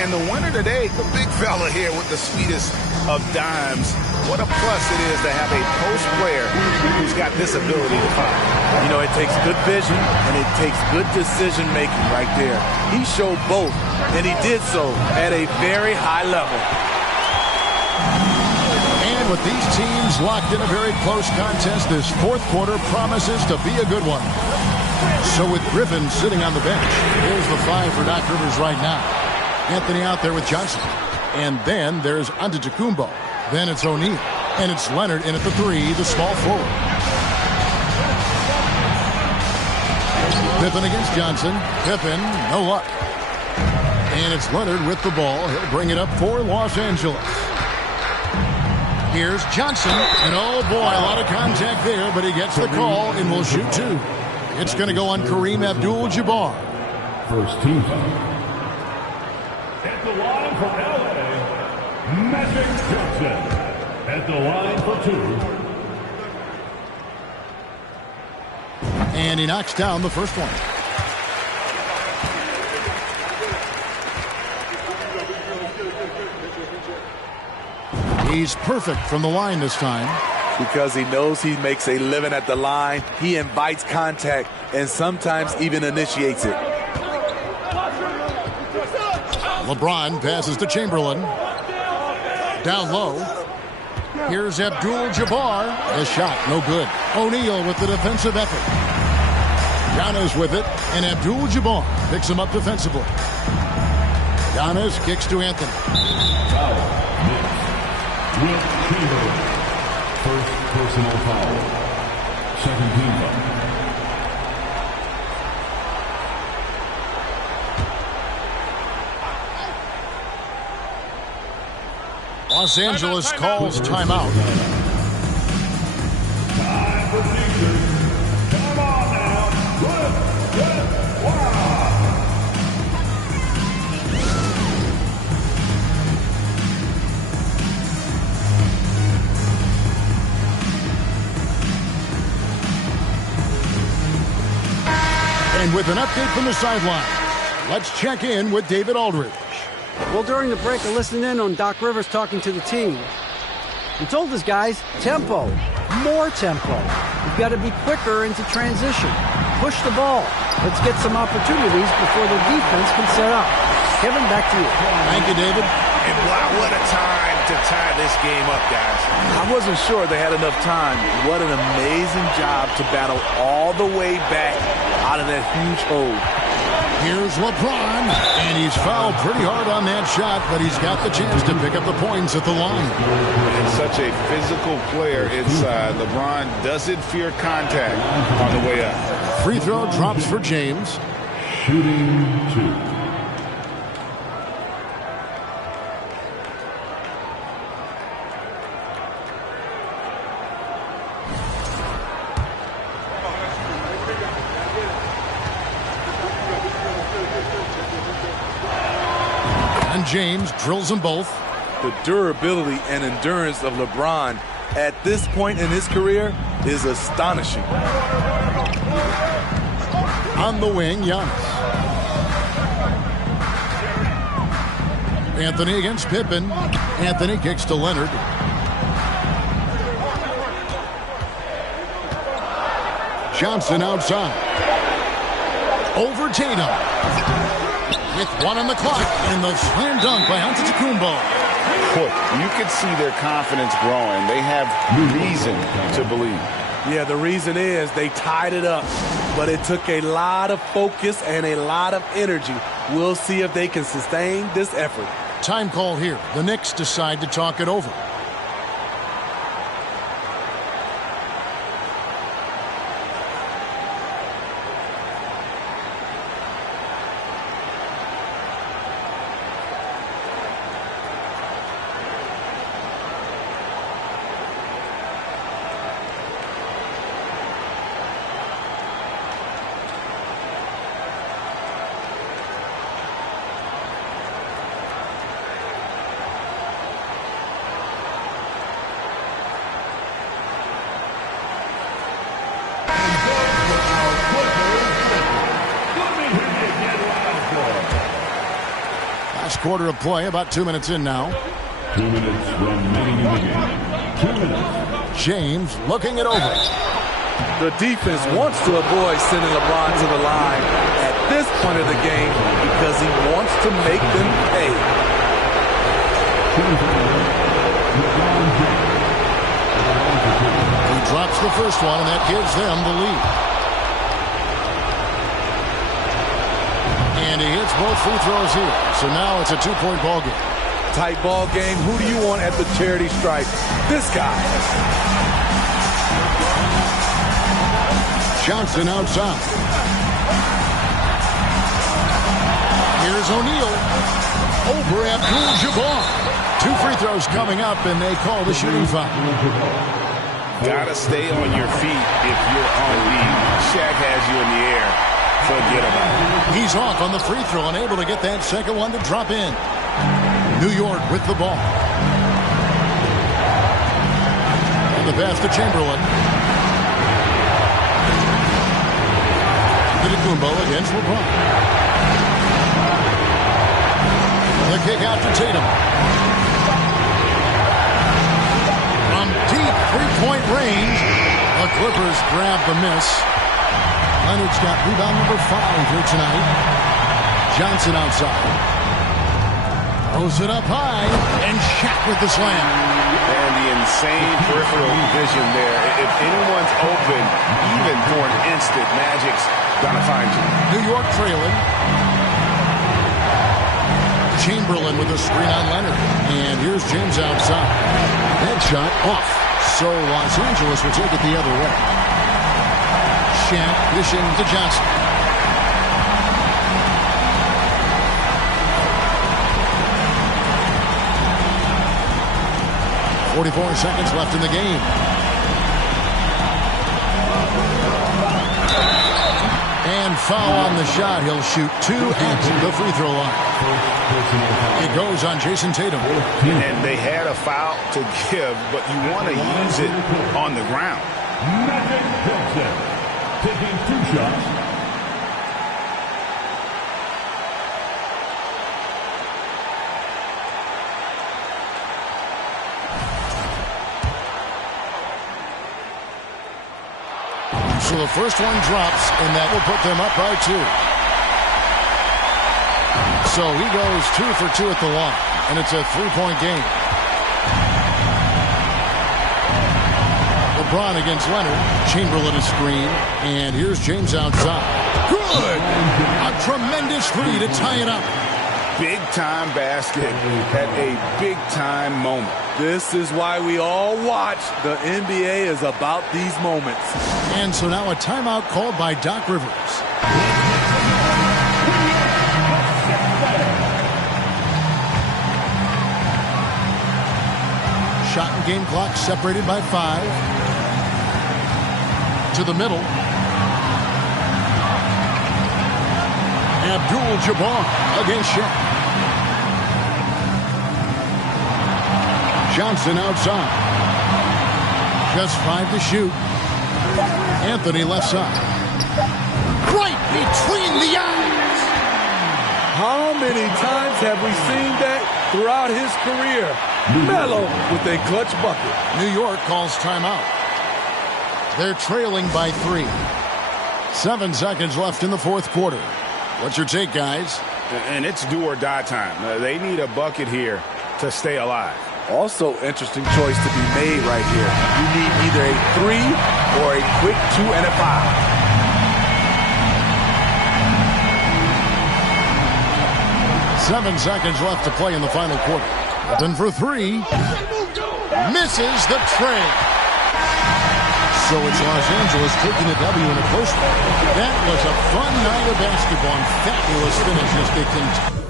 And the winner today, the big fella here with the sweetest of dimes. What a plus it is to have a post player who's got this ability to find. You know, it takes good vision and it takes good decision making right there. He showed both, and he did so at a very high level. And with these teams locked in a very close contest, this fourth quarter promises to be a good one. So with Griffin sitting on the bench, here's the 5 for Doc Rivers right now. Anthony out there with Johnson. And then there's Antetokounmpo. Then it's O'Neal. And it's Leonard in at the 3, the small forward. Pippen against Johnson. Pippen, no luck. And it's Leonard with the ball. He'll bring it up for Los Angeles. Here's Johnson. And oh boy, a lot of contact there, but he gets the call and will shoot 2. It's going to go on Kareem Abdul-Jabbar. First team foul. At the line from LA, Magic Johnson at the line for 2. And he knocks down the first one. He's perfect from the line this time. Because he knows he makes a living at the line, he invites contact and sometimes even initiates it. LeBron passes to Chamberlain. Down low. Here's Abdul-Jabbar. The shot, no good. O'Neal with the defensive effort. Giannis with it, and Abdul-Jabbar picks him up defensively. Giannis kicks to Anthony. With Chamberlain. First personal foul. Second team foul. Los Angeles calls timeout. Time for defense. Come on now. Let's get wild. And with an update from the sideline, let's check in with David Aldridge. Well, during the break, I listened in on Doc Rivers talking to the team. He told his guys, tempo, more tempo. You've got to be quicker into transition. Push the ball. Let's get some opportunities before the defense can set up. Kevin, back to you. Thank you, David. And wow, what a time to tie this game up, guys. I wasn't sure they had enough time. What an amazing job to battle all the way back out of that huge hole. Here's LeBron, and he's fouled pretty hard on that shot, but he's got the chance to pick up the points at the line. And such a physical player inside. LeBron doesn't fear contact on the way up. Free throw drops for James. Shooting 2. And James drills them both. The durability and endurance of LeBron at this point in his career is astonishing. On the wing, Giannis. Anthony against Pippen. Anthony kicks to Leonard. Johnson outside. Over Tatum. With one on the clock, and the slam dunk by Antetokounmpo. You can see their confidence growing. They have reason to believe. Yeah, the reason is they tied it up, but it took a lot of focus and a lot of energy. We'll see if they can sustain this effort. Time call here. The Knicks decide to talk it over. Quarter of play, about 2 minutes in now. 2 minutes remaining in the game. 2 minutes. James looking it over. The defense wants to avoid sending LeBron to the line at this point of the game because he wants to make them pay. He drops the first one, and that gives them the lead. And he hits both free throws here. So now it's a 2-point ball game. Tight ball game. Who do you want at the charity stripe? This guy. Johnson outside. Here's O'Neal. Over Abdul-Jabbar. 2 free throws coming up, and they call the shooting foul. Gotta stay on your feet if you're on lead. Shaq has you in the air. Forget about it. He's off on the free throw, unable to get that second one to drop in. New York with the ball. And the pass to Chamberlain. Kumbo against LeBron. The kick out to Tatum. From deep three-point range, the Clippers grab the miss. Leonard's got rebound number 5 here tonight. Johnson outside. Throws it up high, and Shaq with the slam. And the insane peripheral vision there. If anyone's open, even for an instant, Magic's gonna find you. New York trailing. Chamberlain with a screen on Leonard. And here's James outside. That shot off. So Los Angeles will take it the other way. Shaq dishing to Johnson. .44 seconds left in the game. And foul on the shot. He'll shoot 2 at the free throw line. It goes on Jason Tatum. And they had a foul to give, but you want to use it on the ground. Magic Johnson taking 2 shots. So the first one drops, and that will put them up by 2. So he goes 2 for 2 at the line, and it's a 3-point game. LeBron against Leonard. Chamberlain a screen, and here's James outside. Good! A tremendous 3 to tie it up. Big-time basket at a big-time moment. This is why we all watch. The NBA is about these moments. And so now a timeout called by Doc Rivers. Shot and game clock separated by 5. To the middle. Abdul-Jabbar against Shaq. Johnson outside. Just 5 to shoot. Anthony left side. Right between the eyes. How many times have we seen that throughout his career? Melo with a clutch bucket. New York calls timeout. They're trailing by 3. 7 seconds left in the 4th quarter. What's your take, guys? And it's do or die time. They need a bucket here to stay alive. Also, interesting choice to be made right here. You need either a 3 or a quick 2 and a 5. Seven seconds left to play in the final quarter. Open for 3. Misses the tray. So it's Los Angeles taking a W in a close one. That was a fun night of basketball and fabulous finish as they continue.